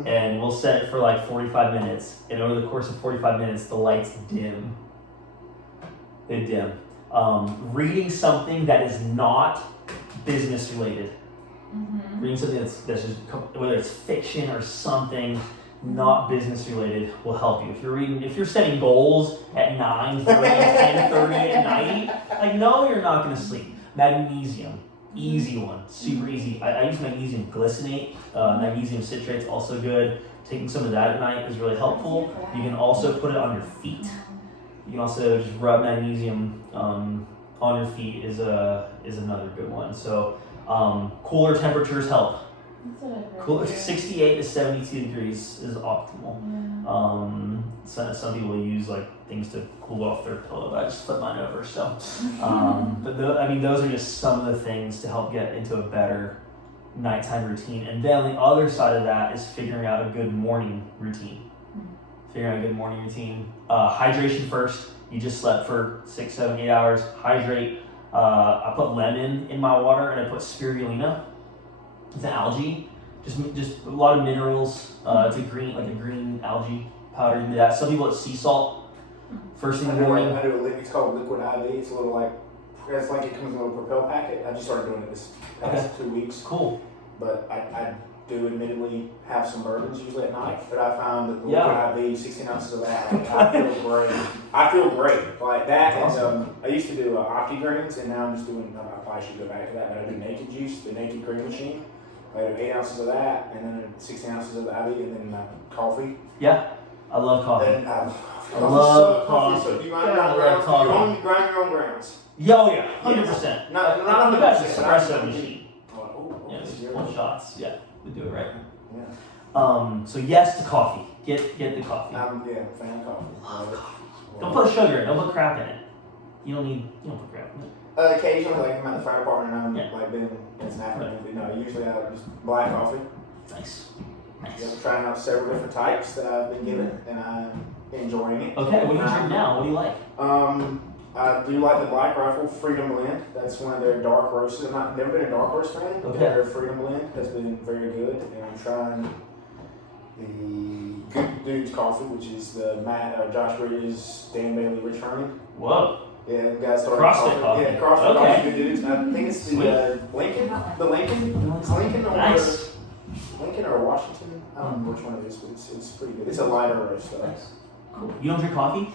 And we'll set it for like 45 minutes. And over the course of 45 minutes, the lights dim. They dim. Reading something that is not business related. Reading something that's just, whether it's fiction or something not business related, will help you. If you're setting goals at 9:30, 10:30 at night, like no, you're not going to sleep. Magnesium. Easy one, super easy. I use magnesium glycinate. Magnesium citrate's also good. Taking some of that at night is really helpful. You can also put it on your feet. You can also just rub magnesium on your feet is another good one. So cooler temperatures help. That's what I've heard. Cool. Yeah. 68 to 72 degrees is optimal. Yeah. Some people use like things to cool off their pillow, but I just flip mine over. So, but those are just some of the things to help get into a better nighttime routine. And then on the other side of that is figuring out a good morning routine. Figuring out a good morning routine. Hydration first. You just slept for 6, 7, 8 hours. Hydrate. I put lemon in my water and I put spirulina. It's an algae. Just a lot of minerals. It's a green algae powder. You can do that. Some people put sea salt first thing in the morning. It's called liquid IV. It's a little like it comes in a little Propel packet. I just started doing it this past 2 weeks. Cool. But I do admittedly have some bourbons usually at night. But I found that the liquid IV, 16 ounces of that, I feel great. I feel great. Like that. Awesome. And I used to do OptiGreens, and now I'm just doing. I probably should go back to that. But I do Naked Juice, the Naked Green Machine. I do 8 ounces of that, and then 16 ounces of the IV, and then coffee. Yeah, I love coffee. And, I love coffee. So do you grind your own grounds? Do you only grind your own grounds? Yeah, 100%. Not You got an 100%. espresso machine. Yeah, Just one shots. Yeah, we do it right. Yeah. So yes to coffee. Get the coffee. I'm a fan of coffee. Love coffee. Don't put sugar in. Don't put crap in it. You don't put crap in it. Occasionally, like I'm at the fire department and I'm like been in snapping. Right. No, usually I just black coffee. Nice. I'm trying out several different types that I've been given, and I'm enjoying it. Okay, what do you drink now? What do you like? I do like the Black Rifle Freedom Blend. That's one of their dark roasts. I've never been a dark roast fan, but their Freedom Blend has been very good. And I'm trying the Good Dudes Coffee, which is the Josh Bridges, Dan Bailey, Rich Herman. Whoa. Yeah, the guy started CrossFit coffee. Yeah, CrossFit Okay. Coffee, Good Dudes. I think it's the Lincoln. The Lincoln. It's Lincoln or Nice. Lincoln or Washington. I don't know which one it is, but it's pretty good. It's a lighter roast though. Nice. Cool. You don't drink coffee?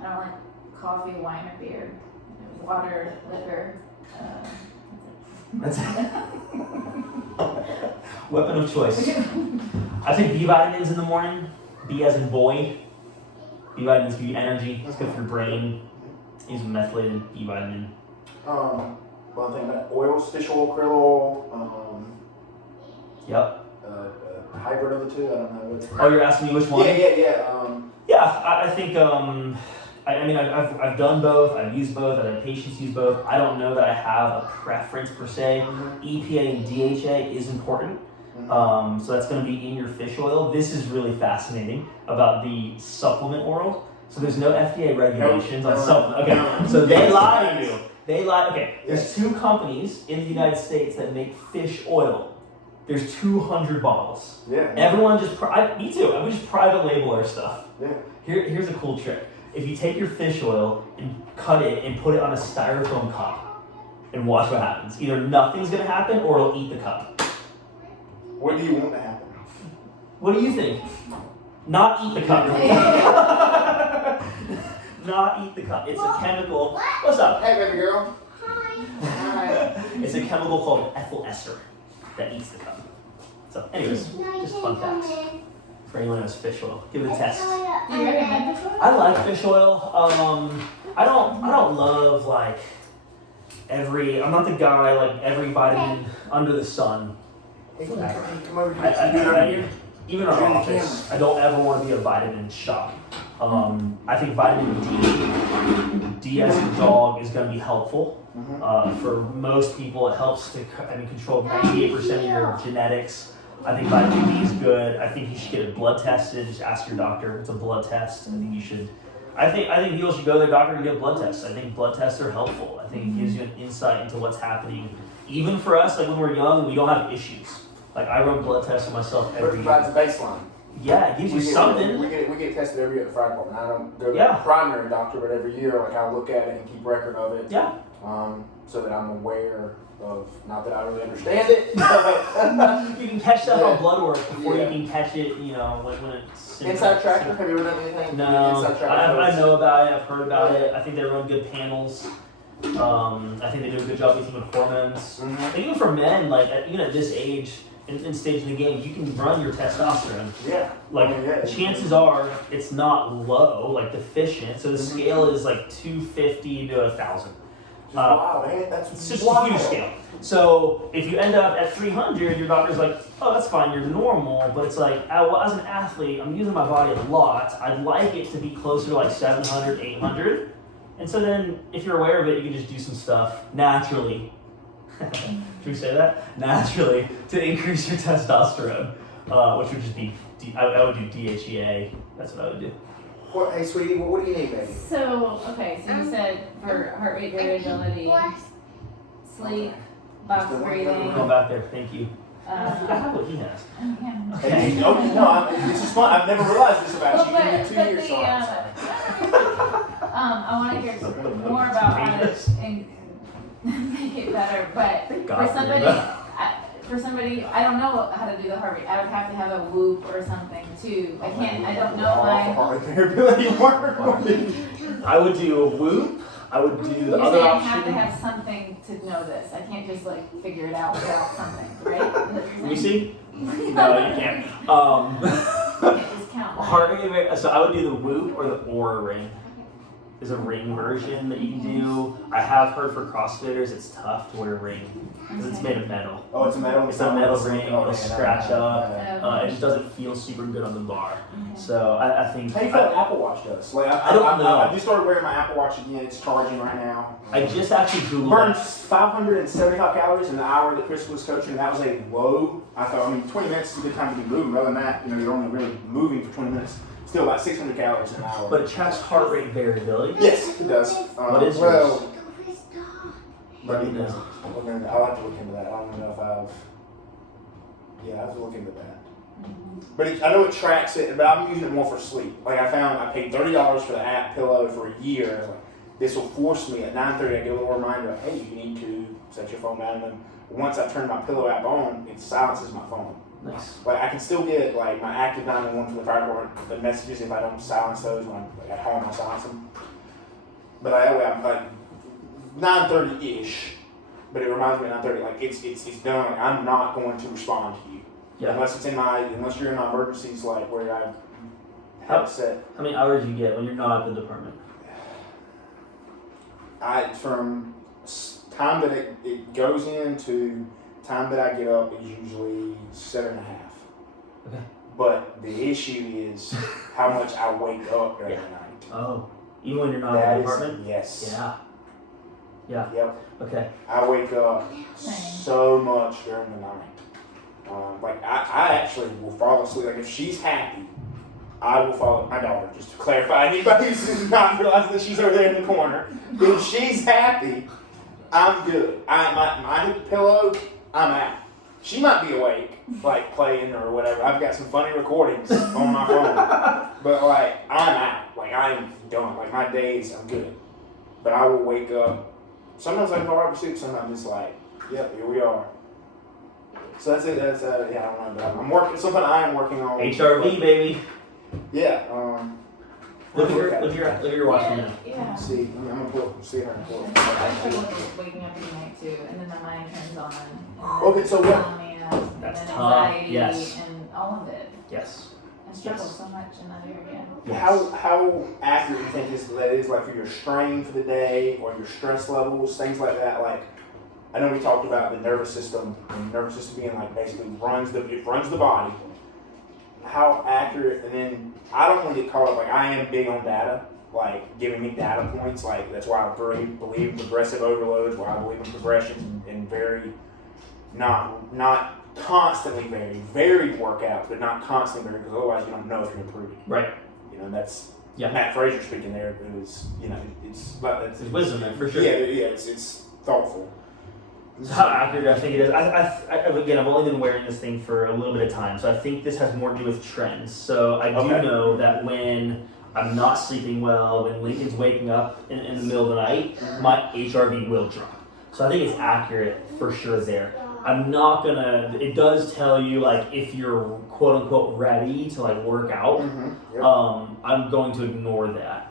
I don't like coffee, wine, or beer. Water, liquor. That's weapon of choice. I take B vitamins in the morning. B as in boy. B vitamins give you energy. It's good for your brain. Use methylated B vitamin. One thing about oils, fish oil, krill oil. Yep. Hybrid of the two. I don't know. Oh, you're asking me which one? Yeah. Yeah, I think. I've done both. I've used both. I've had patients use both. I don't know that I have a preference per se. EPA and DHA is important. So that's going to be in your fish oil. This is really fascinating about the supplement world. So there's no FDA regulations on supplement. Okay, so they lie to you. Okay, there's 2 companies in the United States that make fish oil. There's 200 bottles. Yeah. Everyone just, me too. We just private label our stuff. Yeah. Here's a cool trick. If you take your fish oil and cut it and put it on a styrofoam cup and watch what happens. Either nothing's gonna happen or it'll eat the cup. What do you want to happen? What do you think? Not eat the cup. Not eat the cup. It's a chemical. What's up? Hey, baby girl. Hi. It's a chemical called ethyl ester that eats the cup. So, anyways, just fun facts for anyone who has fish oil. Give it a test. Do you recommend fish oil? I like fish oil. I don't love like I'm not the guy like every vitamin under the sun. Come over here. Even in our office, I don't ever want to be a vitamin shop. I think vitamin D as a dog is going to be helpful. For most people, it helps to control 98% of your genetics. I think vitamin D is good. I think you should get it blood tested. Just ask your doctor. It's a blood test. I think you should. I think people should go to their doctor and get blood tests. I think blood tests are helpful. I think it gives you an insight into what's happening. Even for us, like when we're young, we don't have issues. Like I run blood tests on myself every year. Provides a baseline. Yeah, it gives you something. We get tested every year at the fire department. I don't go to the primary doctor, but every year, like I'll look at it and keep record of it. Yeah. So that I'm aware of, not that I really understand it. You can catch stuff on blood work before you can catch it. When it's Inside Tracker. Have you ever done anything? No. Inside Tracker. I know about it. I've heard about it. I think they run good panels. I think they do a good job with human hormones. I think even for men, like even at this age. In stage in the game, you can run your testosterone. Yeah. Chances are it's not low, like deficient. So the scale is like 250 to 1,000. Wow, man, that's It's just wild. a huge scale. So if you end up at 300, your doctor's like, oh, that's fine, you're normal. But it's like, well, as an athlete, I'm using my body a lot. I'd like it to be closer to like 700, 800. And so then, if you're aware of it, you can just do some stuff naturally. Should we say that? Naturally, to increase your testosterone, which would just be, I would do DHEA. That's what I would do. What, hey, sweetie, what do you need, baby? So, okay, so you said for heart rate variability, sleep, box breathing. Go back there, thank you. I forgot what he has. Hey, this is fun. I've never realized this about you. You've been 2 years I want to hear more about how to make it better, but for somebody, I don't know how to do the heart rate. I would have to have a Whoop or something too. I don't know my heart rate variability work. I would do a Whoop. I would do the other I option. have to have something to know this. I can't just like figure it out without something, right? Let me see. No, you can't. Can't just count. Heart rate. So I would do the Whoop or the Aura Ring. There's a ring version that you can do. I have heard for CrossFitters it's tough to wear a ring because it's made of metal. Oh, it's a metal. It's a metal ring. It'll scratch up. Okay. It just doesn't feel super good on the bar. So I think. How do you feel like Apple Watch does? Like I don't know. I just started wearing my Apple Watch again. It's charging right now. I just actually Googled Burns it. 575 calories in the hour that Chris was coaching. That was a low. I thought, 20 minutes is a good time to be moving. Other than that, you're only really moving for 20 minutes. Still about 600 calories an hour. But it tracks heart rate variability. Yes, it does. What is well, yours? But it does. I'll have to look into that. I don't know if I've. Yeah, I have to look into that. But I know it tracks it, but I'm using it more for sleep. Like I paid $30 for the app Pillow for a year. I was like, this will force me at 9:30. I get a little reminder, hey, you need to set your phone down. And then once I turn my Pillow app on, it silences my phone. Nice. Like I can still get like my active 911 from the fire department, the messages if I don't silence those when I'm like, at home. I'll silence them. But I'm like 9:30-ish. But it reminds me of 9:30. Like it's done. Like, I'm not going to respond to you unless you're in my emergencies, like where I have it set. How many hours do you get when you're not at the department? From time that it goes in to time that I get up is usually 7.5. Okay. But the issue is how much I wake up during the night. Oh, even when you're not at the department? Yes. Yeah. Yep. Okay. I wake up so much during the night. Like I actually will fall asleep. Like if she's happy, I will follow my daughter. Just to clarify, anybody who's not realizing that she's over there in the corner. If she's happy, I'm good. I hit the pillow. I'm out. She might be awake, like playing or whatever. I've got some funny recordings on my phone. But like, I'm out. Like, I'm done. Like, my days, I'm good. But I will wake up. Sometimes I go right to sleep. Sometimes it's like, yep, here we are. So that's it. That's, I don't know. But I'm working. Something I am working on. HRV, baby. Yeah. Look at your watch now. Yeah. See, I'm gonna see her. I struggle with waking up in the night too, and then my mind turns on. Okay, so what? And That's then tough. anxiety Yes. and all of it. Yes. I struggle so much in that area. How accurate do you think that is, like for your strain for the day or your stress levels, things like that? Like, I know we talked about the nervous system, and the nervous system being like basically runs the body. How accurate? And then I don't want to get caught up. Like I am big on data, like giving me data points. Like that's why I believe in progressive overloads. Why I believe in progressions and very not constantly varied workouts, but not constantly varied because otherwise you don't know if you're improving. Right. And that's Yeah. Matt Frazier speaking there. It was it's There's wisdom there for sure. Yeah, it's thoughtful. How accurate I think it is. Again, I've only been wearing this thing for a little bit of time, so I think this has more to do with trends. So I do know that when I'm not sleeping well, when Lincoln's waking up in the middle of the night, my HRV will drop. So I think it's accurate for sure there. I'm not gonna. It does tell you like if you're quote unquote ready to like work out. Yep. I'm going to ignore that.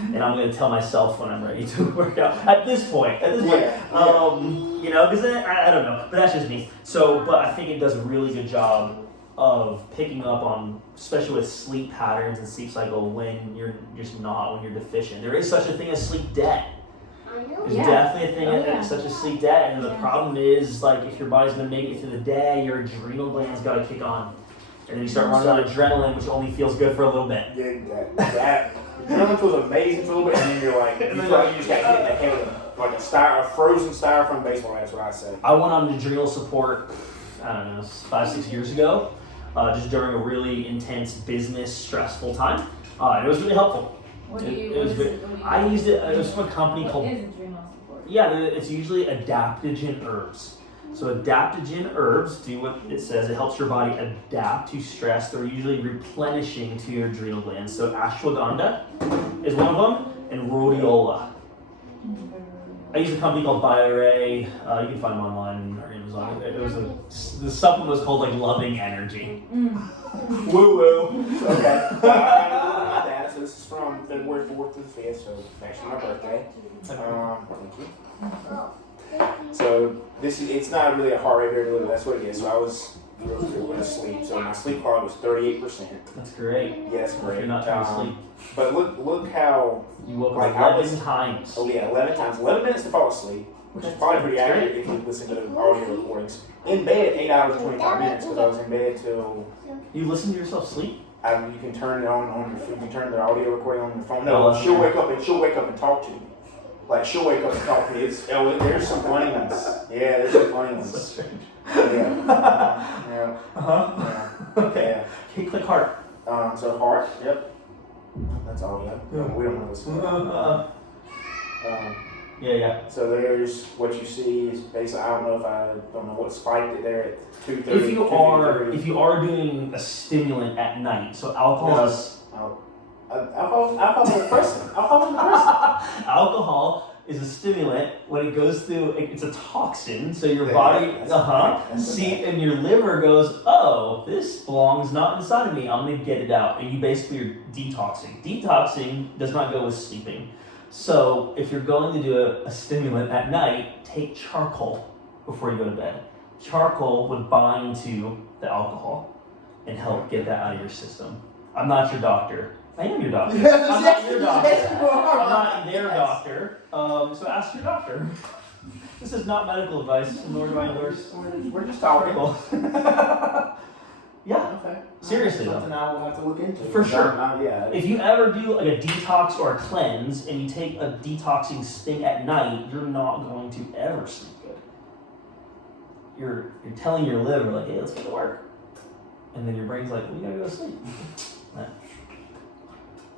And I'm going to tell myself when I'm ready to work out. At this point, because I don't know, but that's just me. So, but I think it does a really good job of picking up on, especially with sleep patterns and sleep cycle when you're just not, when you're deficient. There is such a thing as sleep debt. There's Yeah. definitely a thing Oh, yeah. that's such a sleep debt, and the Yeah. problem is like if your body's gonna make it through the day, your adrenal glands gotta kick on, and then you start running on adrenaline, which only feels good for a little bit. Yeah, that adrenaline feels amazing for a little bit, and then you're like, you feel like you just got hit in the head with like a frozen styrofoam baseball. That's what I say. I went on adrenal support, I don't know, 5-6 years ago, just during a really intense business stressful time, and it was really helpful. What do you? It was What is it? What do you? I used it. It was from a company What called. is adrenal support? Yeah, it's usually adaptogen herbs. So adaptogen herbs do what it says. It helps your body adapt to stress. They're usually replenishing to your adrenal glands. So ashwagandha is one of them, and rhodiola. I use a company called BioRay. You can find them online or Amazon. The supplement was called like Loving Energy. Mm. Woo woo. Okay. So this is from February 4th to the 5th, so actually my birthday. Thank you. So it's not really a heart rate variability, that's what it is. So I was real asleep. So my sleep quality was 38%. That's great. Yeah, that's great. If you're not trying to sleep. But look how You woke like, up 11 times. Oh yeah, 11 times. 11 minutes to fall asleep, which is probably pretty accurate if you listen to the audio recordings. In bed, 8 hours and 25 minutes because I was in bed till. You listen to yourself sleep? You can turn it on your phone. You can turn the audio recording on your phone. Oh, No, she'll wake up and talk to me. Like she'll wake up and talk to me. There's some funny ones. Yeah, there's some funny ones. So strange. Yeah. Yeah. Uh-huh. Okay. Yeah. Okay, click heart. So heart. Yep. That's all we have. We don't want to listen. Yeah. So there's what you see is basically I don't know what spiked it there at 2:30. If you are doing a stimulant at night, so alcohol is alcohol is a stimulant. When it goes through, it's a toxin. So your body, and your liver goes, oh, this belongs not inside of me. I'm gonna get it out, and you basically are detoxing. Detoxing does not go with sleeping. So if you're going to do a stimulant at night, take charcoal before you go to bed. Charcoal would bind to the alcohol and help get that out of your system. I'm not your doctor. I am your doctor. I'm not your doctor. I'm not their doctor. So ask your doctor. This is not medical advice, nor do I endorse. We're just talking. Yeah. Okay. Seriously though. Something I will have to look into. For sure. Yeah. If you ever do like a detox or a cleanse and you take a detoxing thing at night, you're not going to ever sleep good. You're telling your liver like, hey, let's get to work. And then your brain's like, well, you gotta go to sleep.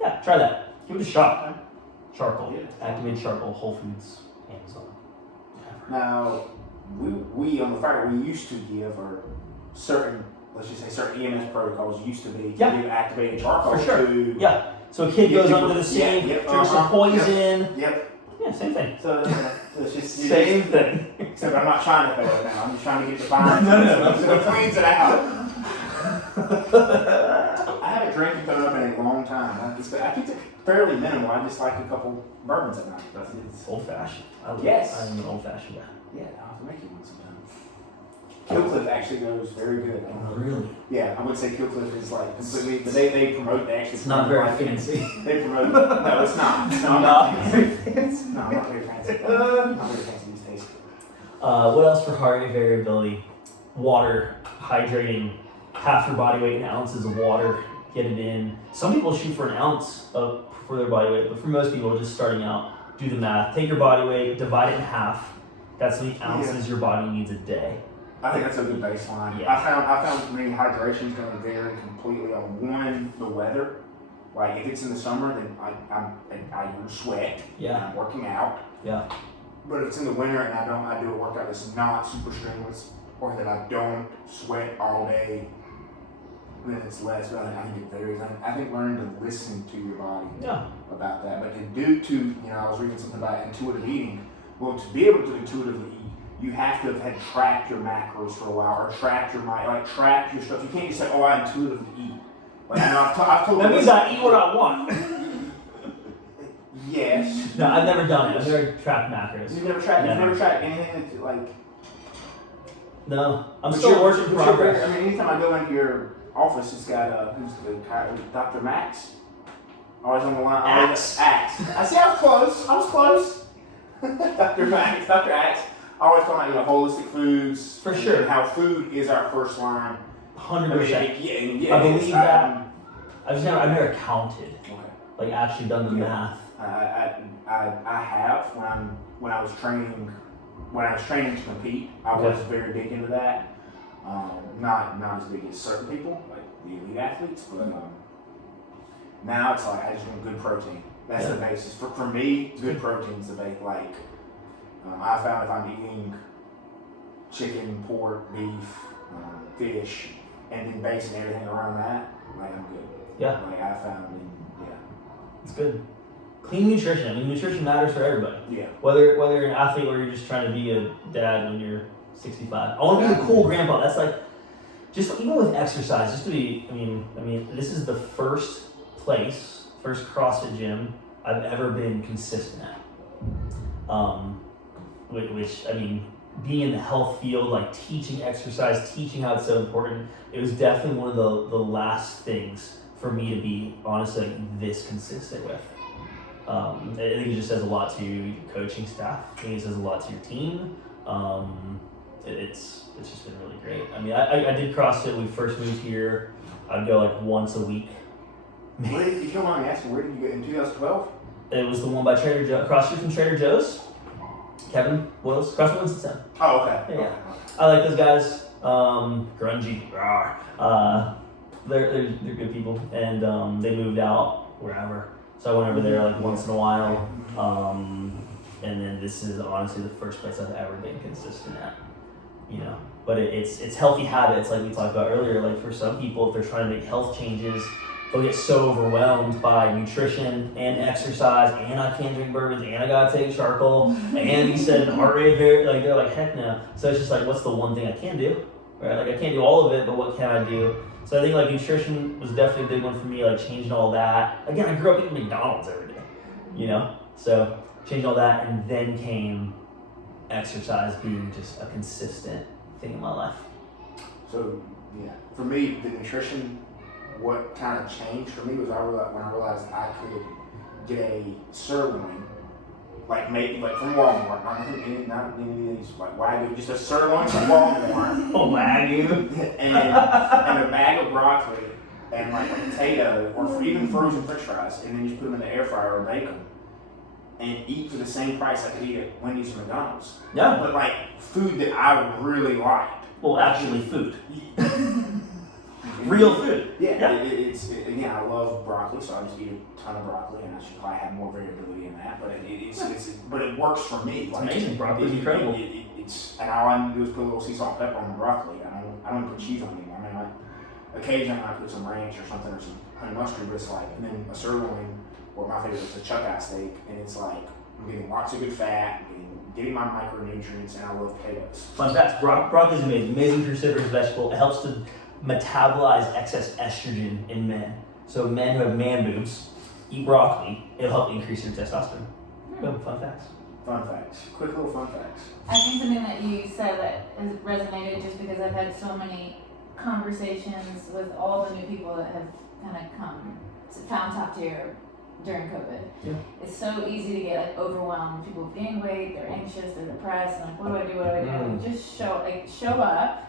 Yeah, try that. Give it a shot. Charcoal. Yeah. Activated charcoal, Whole Foods, Amazon. Now, we on the fire, we used to give our certain, let's just say certain EMS protocols used to be to give activated charcoal For sure. to. Yeah. So a kid goes under the sink, drinks some poison. Yep. Yeah, same thing. So it's just Same thing. Except I'm not trying to throw it now. I'm just trying to get the fine. No. So it cleans it out. I haven't drank coming up in a long time. I keep it fairly minimal. I just like a couple bourbons at night. It's Old fashioned. Yes. I'm an old fashioned guy. Yeah, I'll have to make you one sometime. Killcliff actually goes very good. Really? Yeah, I would say Killcliff is like completely, but they promote, they actually. It's not very promote, fancy. They promote, no, it's not. It's not very fancy. No, not very fancy. Not very fancy these days. What else for heart rate variability? Water, hydrating, half your body weight in ounces of water, get it in. Some people shoot for an ounce for their body weight, but for most people just starting out, do the math. Take your body weight, divide it in half. That's how many ounces your body needs a day. I think that's a good baseline. Yeah. I found for me hydration is going to vary completely on the weather. Like if it's in the summer, then I sweat. Yeah. And I'm working out. Yeah. But if it's in the winter and I do a workout that's not super strenuous, or that I don't sweat all day, then it's less. But I think it varies. I think learning to listen to your body about that. But I was reading something about intuitive eating. Well, to be able to intuitively eat, you have to have tracked your macros for a while, or tracked your track your stuff. You can't just say, "Oh, I intuitively eat." Like I've told that means I eat what I want. Yes. No, I've never done it. I've never tracked macros. You've never tracked. You've never tracked anything that, like. No, I'm still working in progress. I mean, anytime I go into your office, it's got Dr. Max. Always on the line. Axe. I see. I was close. Dr. Dr. Axe always talking about holistic foods For sure. and how food is our first line. 100%. Yeah, I believe that. I've never counted, Okay. like actually done the math. I have when I was training to compete. I was very big into that. Not as big as certain people, like the elite athletes, but now it's like I just want good protein. That's the basis. For me, good protein's the base. Like I found if I'm eating chicken, pork, beef, fish, and then basing everything around that, like I'm good. Yeah. Like I found, It's good. Clean nutrition. I mean, nutrition matters for everybody. Yeah. Whether you're an athlete or you're just trying to be a dad when you're 65. I want to be the cool grandpa. That's like, just even with exercise, just to be. I mean, this is the first CrossFit gym I've ever been consistent at. Which I mean, being in the health field, like teaching exercise, teaching how it's so important, it was definitely one of the last things for me to be honestly like, this consistent with. I think it just says a lot to your coaching staff. I think it says a lot to your team. It's just been really great. I mean, I did CrossFit when we first moved here. I'd go like once a week. if you don't mind me asking, where did you go in 2012? It was the one by Trader Joe's, CrossFit from Trader Joe's. Kevin Willis, CrossFit Winston. Oh, okay. Yeah. I like those guys. Grungy. They're good people, and they moved out wherever. So I went over there like once in a while. And then this is honestly the first place I've ever been consistent at. You know, but it's healthy habits like we talked about earlier. Like for some people, if they're trying to make health changes, they'll get so overwhelmed by nutrition and exercise, and I can't drink bourbons, and I gotta take charcoal, and you said heart rate like they're like heck no. So it's just like, what's the one thing I can do? Right? Like I can't do all of it, but what can I do? So I think like nutrition was definitely a big one for me, like changing all that. Again, I grew up eating McDonald's every day, you know? So changing all that, and then came exercise being just a consistent thing in my life. So yeah, for me, the nutrition, what kind of changed for me was when I realized I could get a sirloin, like from Walmart, not any of these like Wagyu, just a sirloin from Walmart. Wagyu. and a bag of broccoli and like a potato or even frozen French fries, and then just put them in the air fryer or bake them, and eat for the same price I could eat at Wendy's or McDonald's. Yeah. But like food that I really liked. Well, actually, food. Real food. Yeah. Again, I love broccoli, so I just eat a ton of broccoli, and I should probably have more variability in that. But it works for me. It's amazing. Broccoli's incredible. And all I do is put a little sea salt and pepper on the broccoli. I don't put cheese on it anymore. I mean, occasionally I put some ranch or something or some honey mustard, but it's like, and then a sirloin, or my favorite is a chuck eye steak, and it's like I'm getting lots of good fat, getting my micronutrients, and I love potatoes. Fun fact: broccoli is amazing cruciferous vegetable. It helps to metabolize excess estrogen in men. So men who have man boobs eat broccoli. It'll help increase your testosterone. Fun facts. Fun facts. Quick little fun facts. I think something that you said that has resonated just because I've had so many conversations with all the new people that have kind of found top tier during COVID. Yeah. It's so easy to get like overwhelmed. People gain weight, they're anxious, they're depressed, and like, what do I do? What do I do? Just show up.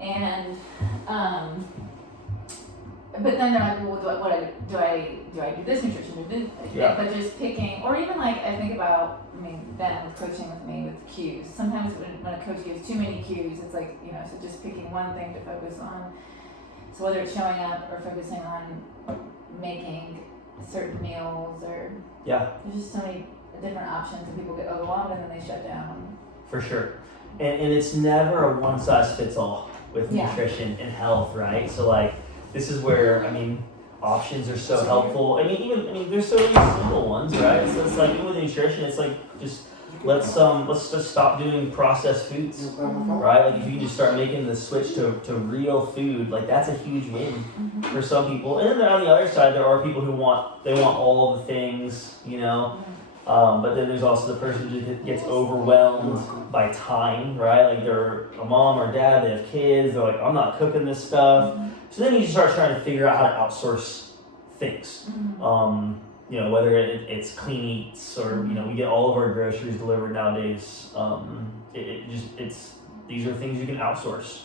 And but then they're like, well, do I do this nutrition? But just picking, or even like I think about, Ben was coaching with me with cues. Sometimes when a coach gives too many cues, it's like, so just picking one thing to focus on. So whether it's showing up or focusing on making certain meals, or there's just so many different options, and people get overwhelmed and then they shut down. For sure, and it's never a one size fits all with nutrition and health, right? So like, this is where, options are so helpful. There's so many simple ones, right? So it's like, even with nutrition, it's like, just let's just stop doing processed foods, right? Like if you can just start making the switch to real food, like that's a huge win for some people. And then on the other side, there are people who want all the things, but then there's also the person who just gets overwhelmed by time, right? Like they're a mom or dad, they have kids, they're like, I'm not cooking this stuff. So then you start trying to figure out how to outsource things. whether it's clean eats or we get all of our groceries delivered nowadays. These are things you can outsource.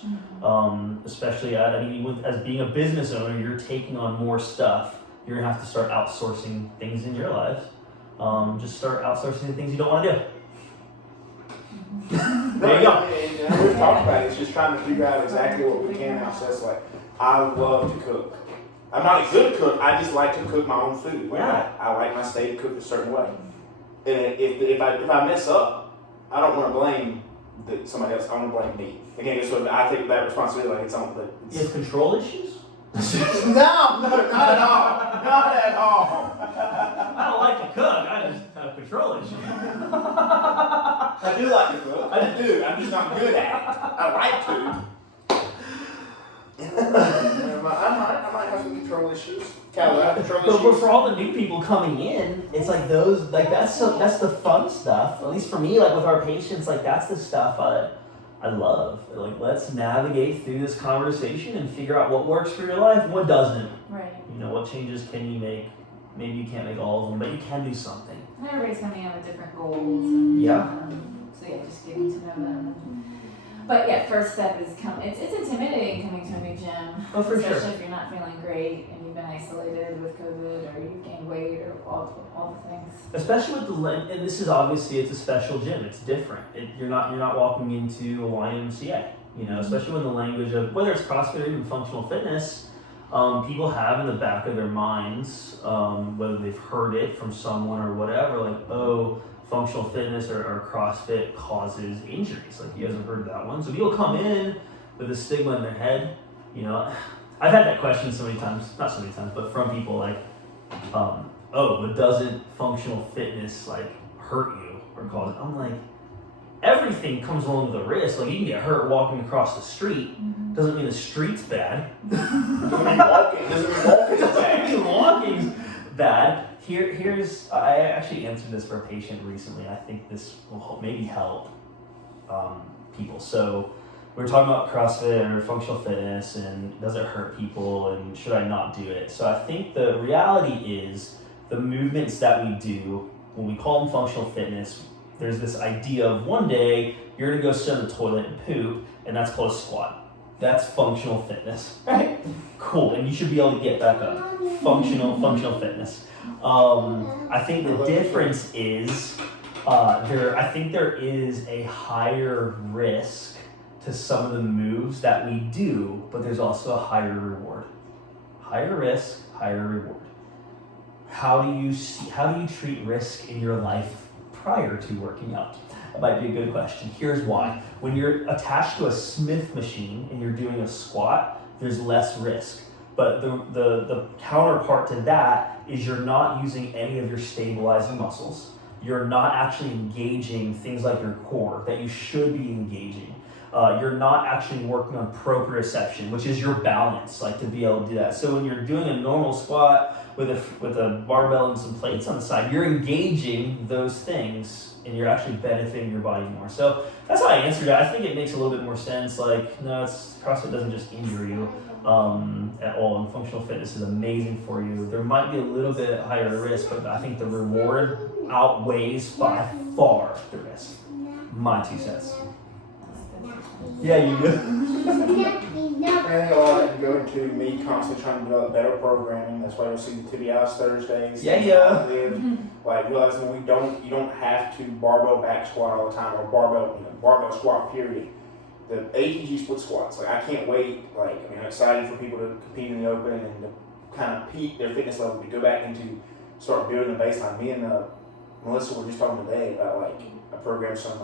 Especially as being a business owner, you're taking on more stuff. You're gonna have to start outsourcing things in your lives. Just start outsourcing the things you don't want to do. There you go. And we've talked about it. It's just trying to figure out exactly what we can outsource. Like, I love to cook. I'm not a good cook. I just like to cook my own food. Like, I like my steak cooked a certain way. And if I mess up, I don't want to blame somebody else. I want to blame me. Again, so I take that responsibility like it's on. You have control issues? No, not at all. Not at all. I don't like to cook. I just have control issues. I do like to cook. I do. I'm just not good at it. I like to. I might have some control issues. Cal, I have control issues. But for all the new people coming in, it's like that's the fun stuff. At least for me, like with our patients, like that's the stuff I love. Like, let's navigate through this conversation and figure out what works for your life and what doesn't. Right. What changes can you make? Maybe you can't make all of them, but you can do something. And everybody's coming in with different goals. And, yeah. So just getting to know them. But yeah, first step is it's intimidating coming to a new gym. Oh, for especially sure. if you're not feeling great and you've been isolated with COVID or you've gained weight or all the things. Especially with and this is obviously it's a special gym. It's different. You're not walking into a YMCA. Especially when the language of whether it's CrossFit or even functional fitness, people have in the back of their minds, whether they've heard it from someone or whatever, like, oh, functional fitness or CrossFit causes injuries. Like, you guys have heard that one. So people come in with a stigma in their head. I've had that question so many times, not so many times, but from people like, but doesn't functional fitness like hurt you or cause it? I'm like, everything comes along with a risk. Like, you can get hurt walking across the street. Doesn't mean the street's bad. Doesn't mean walking's bad. Walking's bad. I actually answered this for a patient recently. I think this will maybe help people. So we were talking about CrossFit or functional fitness and does it hurt people and should I not do it? So I think the reality is the movements that we do, when we call them functional fitness, there's this idea of one day you're gonna go sit on the toilet and poop, and that's called a squat. That's functional fitness, right? Cool, and you should be able to get back up. Functional fitness. I think the difference is I think there is a higher risk to some of the moves that we do, but there's also a higher reward. Higher risk, higher reward. How do you treat risk in your life prior to working out? That might be a good question. Here's why. When you're attached to a Smith machine and you're doing a squat, there's less risk. But the counterpart to that is you're not using any of your stabilizing muscles. You're not actually engaging things like your core that you should be engaging. You're not actually working on proprioception, which is your balance, like to be able to do that. So when you're doing a normal squat with a barbell and some plates on the side, you're engaging those things and you're actually benefiting your body more. So that's how I answered it. I think it makes a little bit more sense. Like, no, CrossFit doesn't just injure you at all, and functional fitness is amazing for you. There might be a little bit higher risk, but I think the reward outweighs by far the risk. My 2 cents. Yeah, you do. And a lot can go into me constantly trying to develop better programming. That's why you'll see the TBIs Thursdays. Yeah. Like realizing you don't have to barbell back squat all the time or barbell squat period. The ATG split squats, like I can't wait. I'm excited for people to compete in the open and to kind of peak their fitness level to go back into start building the baseline. Me and Melissa were just talking today about I programmed some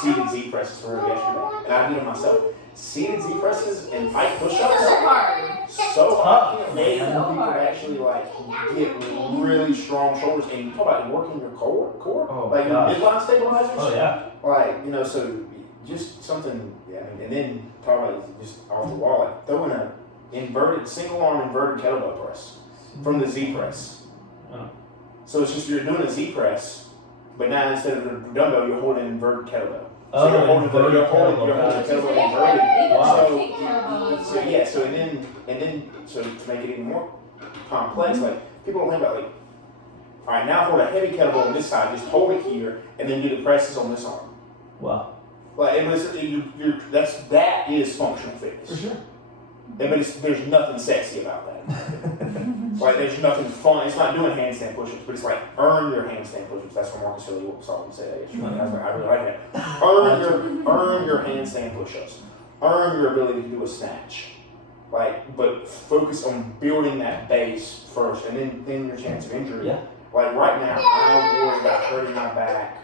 seated Z presses for her yesterday, and I did them myself. Seated Z presses and pike push-ups. So hard. I can't wait for people to actually get really strong shoulders. And you talk about working your core, your midline stabilizers. Oh yeah. So just something. Yeah, and then talk about just off the wall, throwing a single arm inverted kettlebell press from the Z press. Oh. So it's just you're doing a Z press. But now instead of the dumbbell, you're holding an inverted kettlebell. Oh, so you're holding the kettlebell inverted. So to make it even more complex, people don't think about All right, now for a heavy kettlebell on this side, just hold it here and then do the presses on this arm. Wow. Like, that is functional fitness. For sure. But there's nothing sexy about that. Like, there's nothing fun. It's not doing handstand push-ups, but it's like, earn your handstand push-ups. That's what Marcus Hilly saw him say that yesterday. I really like that. Earn your handstand push-ups. Earn your ability to do a snatch. Like, but focus on building that base first, and then your chance of injury. Yeah. Like, right now, I worry about hurting my back.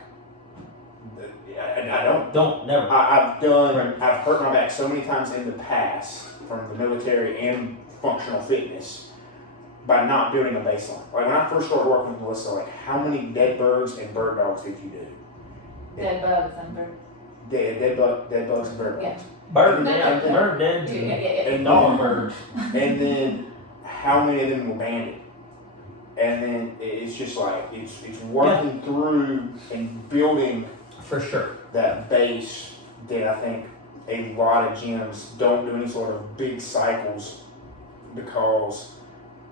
I don't. Never. I've hurt my back so many times in the past from the military and functional fitness by not building a baseline. Like, when I first started working with Melissa, like, how many dead birds and bird dogs did you do? Dead bugs and bird. Dead bugs and bird dogs. Yeah. Bird dead, and dog birds. And then how many of them were banded? And then it's just like, it's working through and building for sure that base that I think a lot of gyms don't do any sort of big cycles because,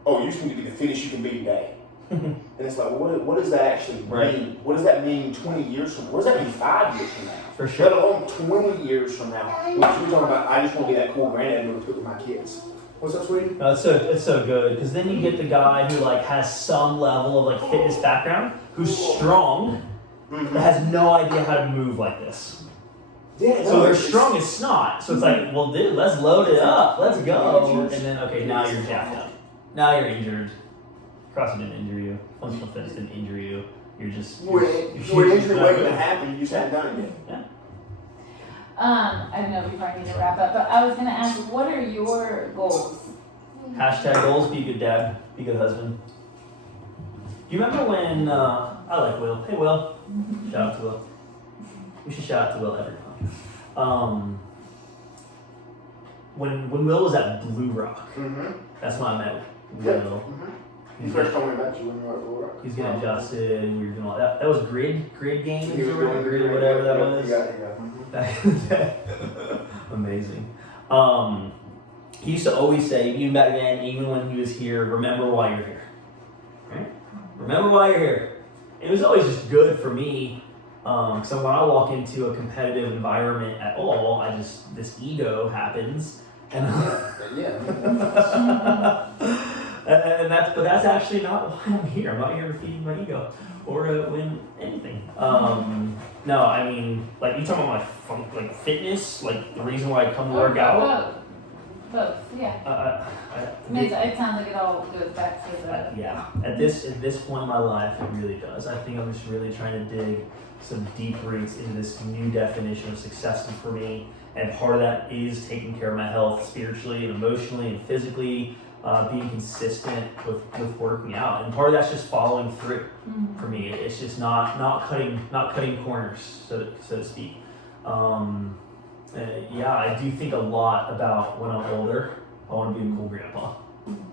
you just need to be the fittest you can be today. And it's like, what does that actually mean? What does that mean 20 years from now? What does that mean 5 years from now? For sure. Let alone 20 years from now. Which we're talking about, I just want to be that cool granddad who took with my kids. What's up, sweetie? No, it's so good because then you get the guy who like has some level of like fitness background, who's strong, but has no idea how to move like this. Yeah. So they're strong as snot. So it's like, well, dude, let's load it up. Let's go. And then now you're jacked up. Now you're injured. CrossFit didn't injure you. Functional fitness didn't injure you. You're just when injury waiting to happen, you just haven't done it yet. Yeah. I don't know if you probably need to wrap up, but I was gonna ask, what are your goals? #goals, be a good dad, be a good husband. Do you remember when, I like Will. Hey Will. Shout out to Will. We should shout out to Will every time. When Will was at Blue Rock, that's when I met Will. He first told me about you when you were at Blue Rock. He's getting adjusted, and we were doing all that. That was grid games He was doing grid or whatever that was. Back in the day. Amazing. He used to always say, even back then, even when he was here, remember why you're here. Right? Remember why you're here. It was always just good for me. So when I walk into a competitive environment at all, this ego happens. And but that's actually not why I'm here. I'm not here to feed my ego or to win anything. No, I mean, like, you talking about my fitness, like the reason why I come to work out. Both, yeah. It sounds like it all goes back to the. Yeah. At this point in my life, it really does. I think I'm just really trying to dig some deep roots into this new definition of success for me, and part of that is taking care of my health spiritually and emotionally and physically. Being consistent with working out, and part of that's just following through. For me, it's just not cutting corners, so to speak. I do think a lot about when I'm older. I want to be a cool grandpa.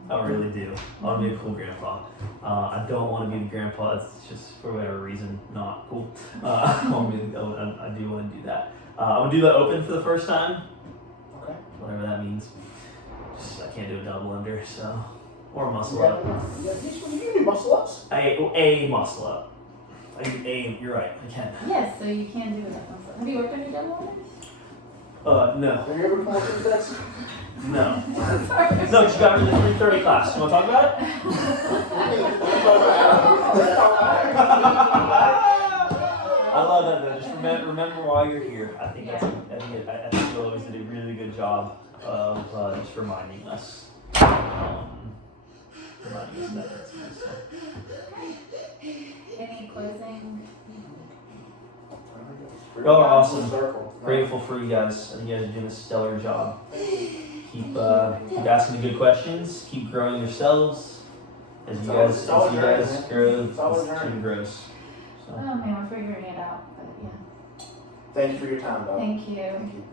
I really do. I want to be a cool grandpa. I don't want to be the grandpa that's just for whatever reason not cool. I do want to do that. I'm gonna do that open for the first time. Okay. Whatever that means. I can't do a double under, so, or muscle up. You do muscle ups. A muscle up. You're right, I can. Yes, so you can do that muscle. Have you worked on your double unders? No. Have you ever come up with that? No. No, you got me the 3:30 class. You want to talk about it? I love that though. Just remember why you're here. I think you always did a really good job of just reminding us. Reminding us that that's nice. Any closing? Y'all are awesome. Grateful for you guys. I think you guys are doing a stellar job. Keep asking the good questions. Keep growing yourselves. As you guys grow, the team grows. So. Oh man, we're figuring it out, but yeah. Thank you for your time, Bob. Thank you. Thank you.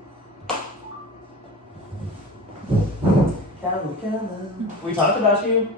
We talked about you.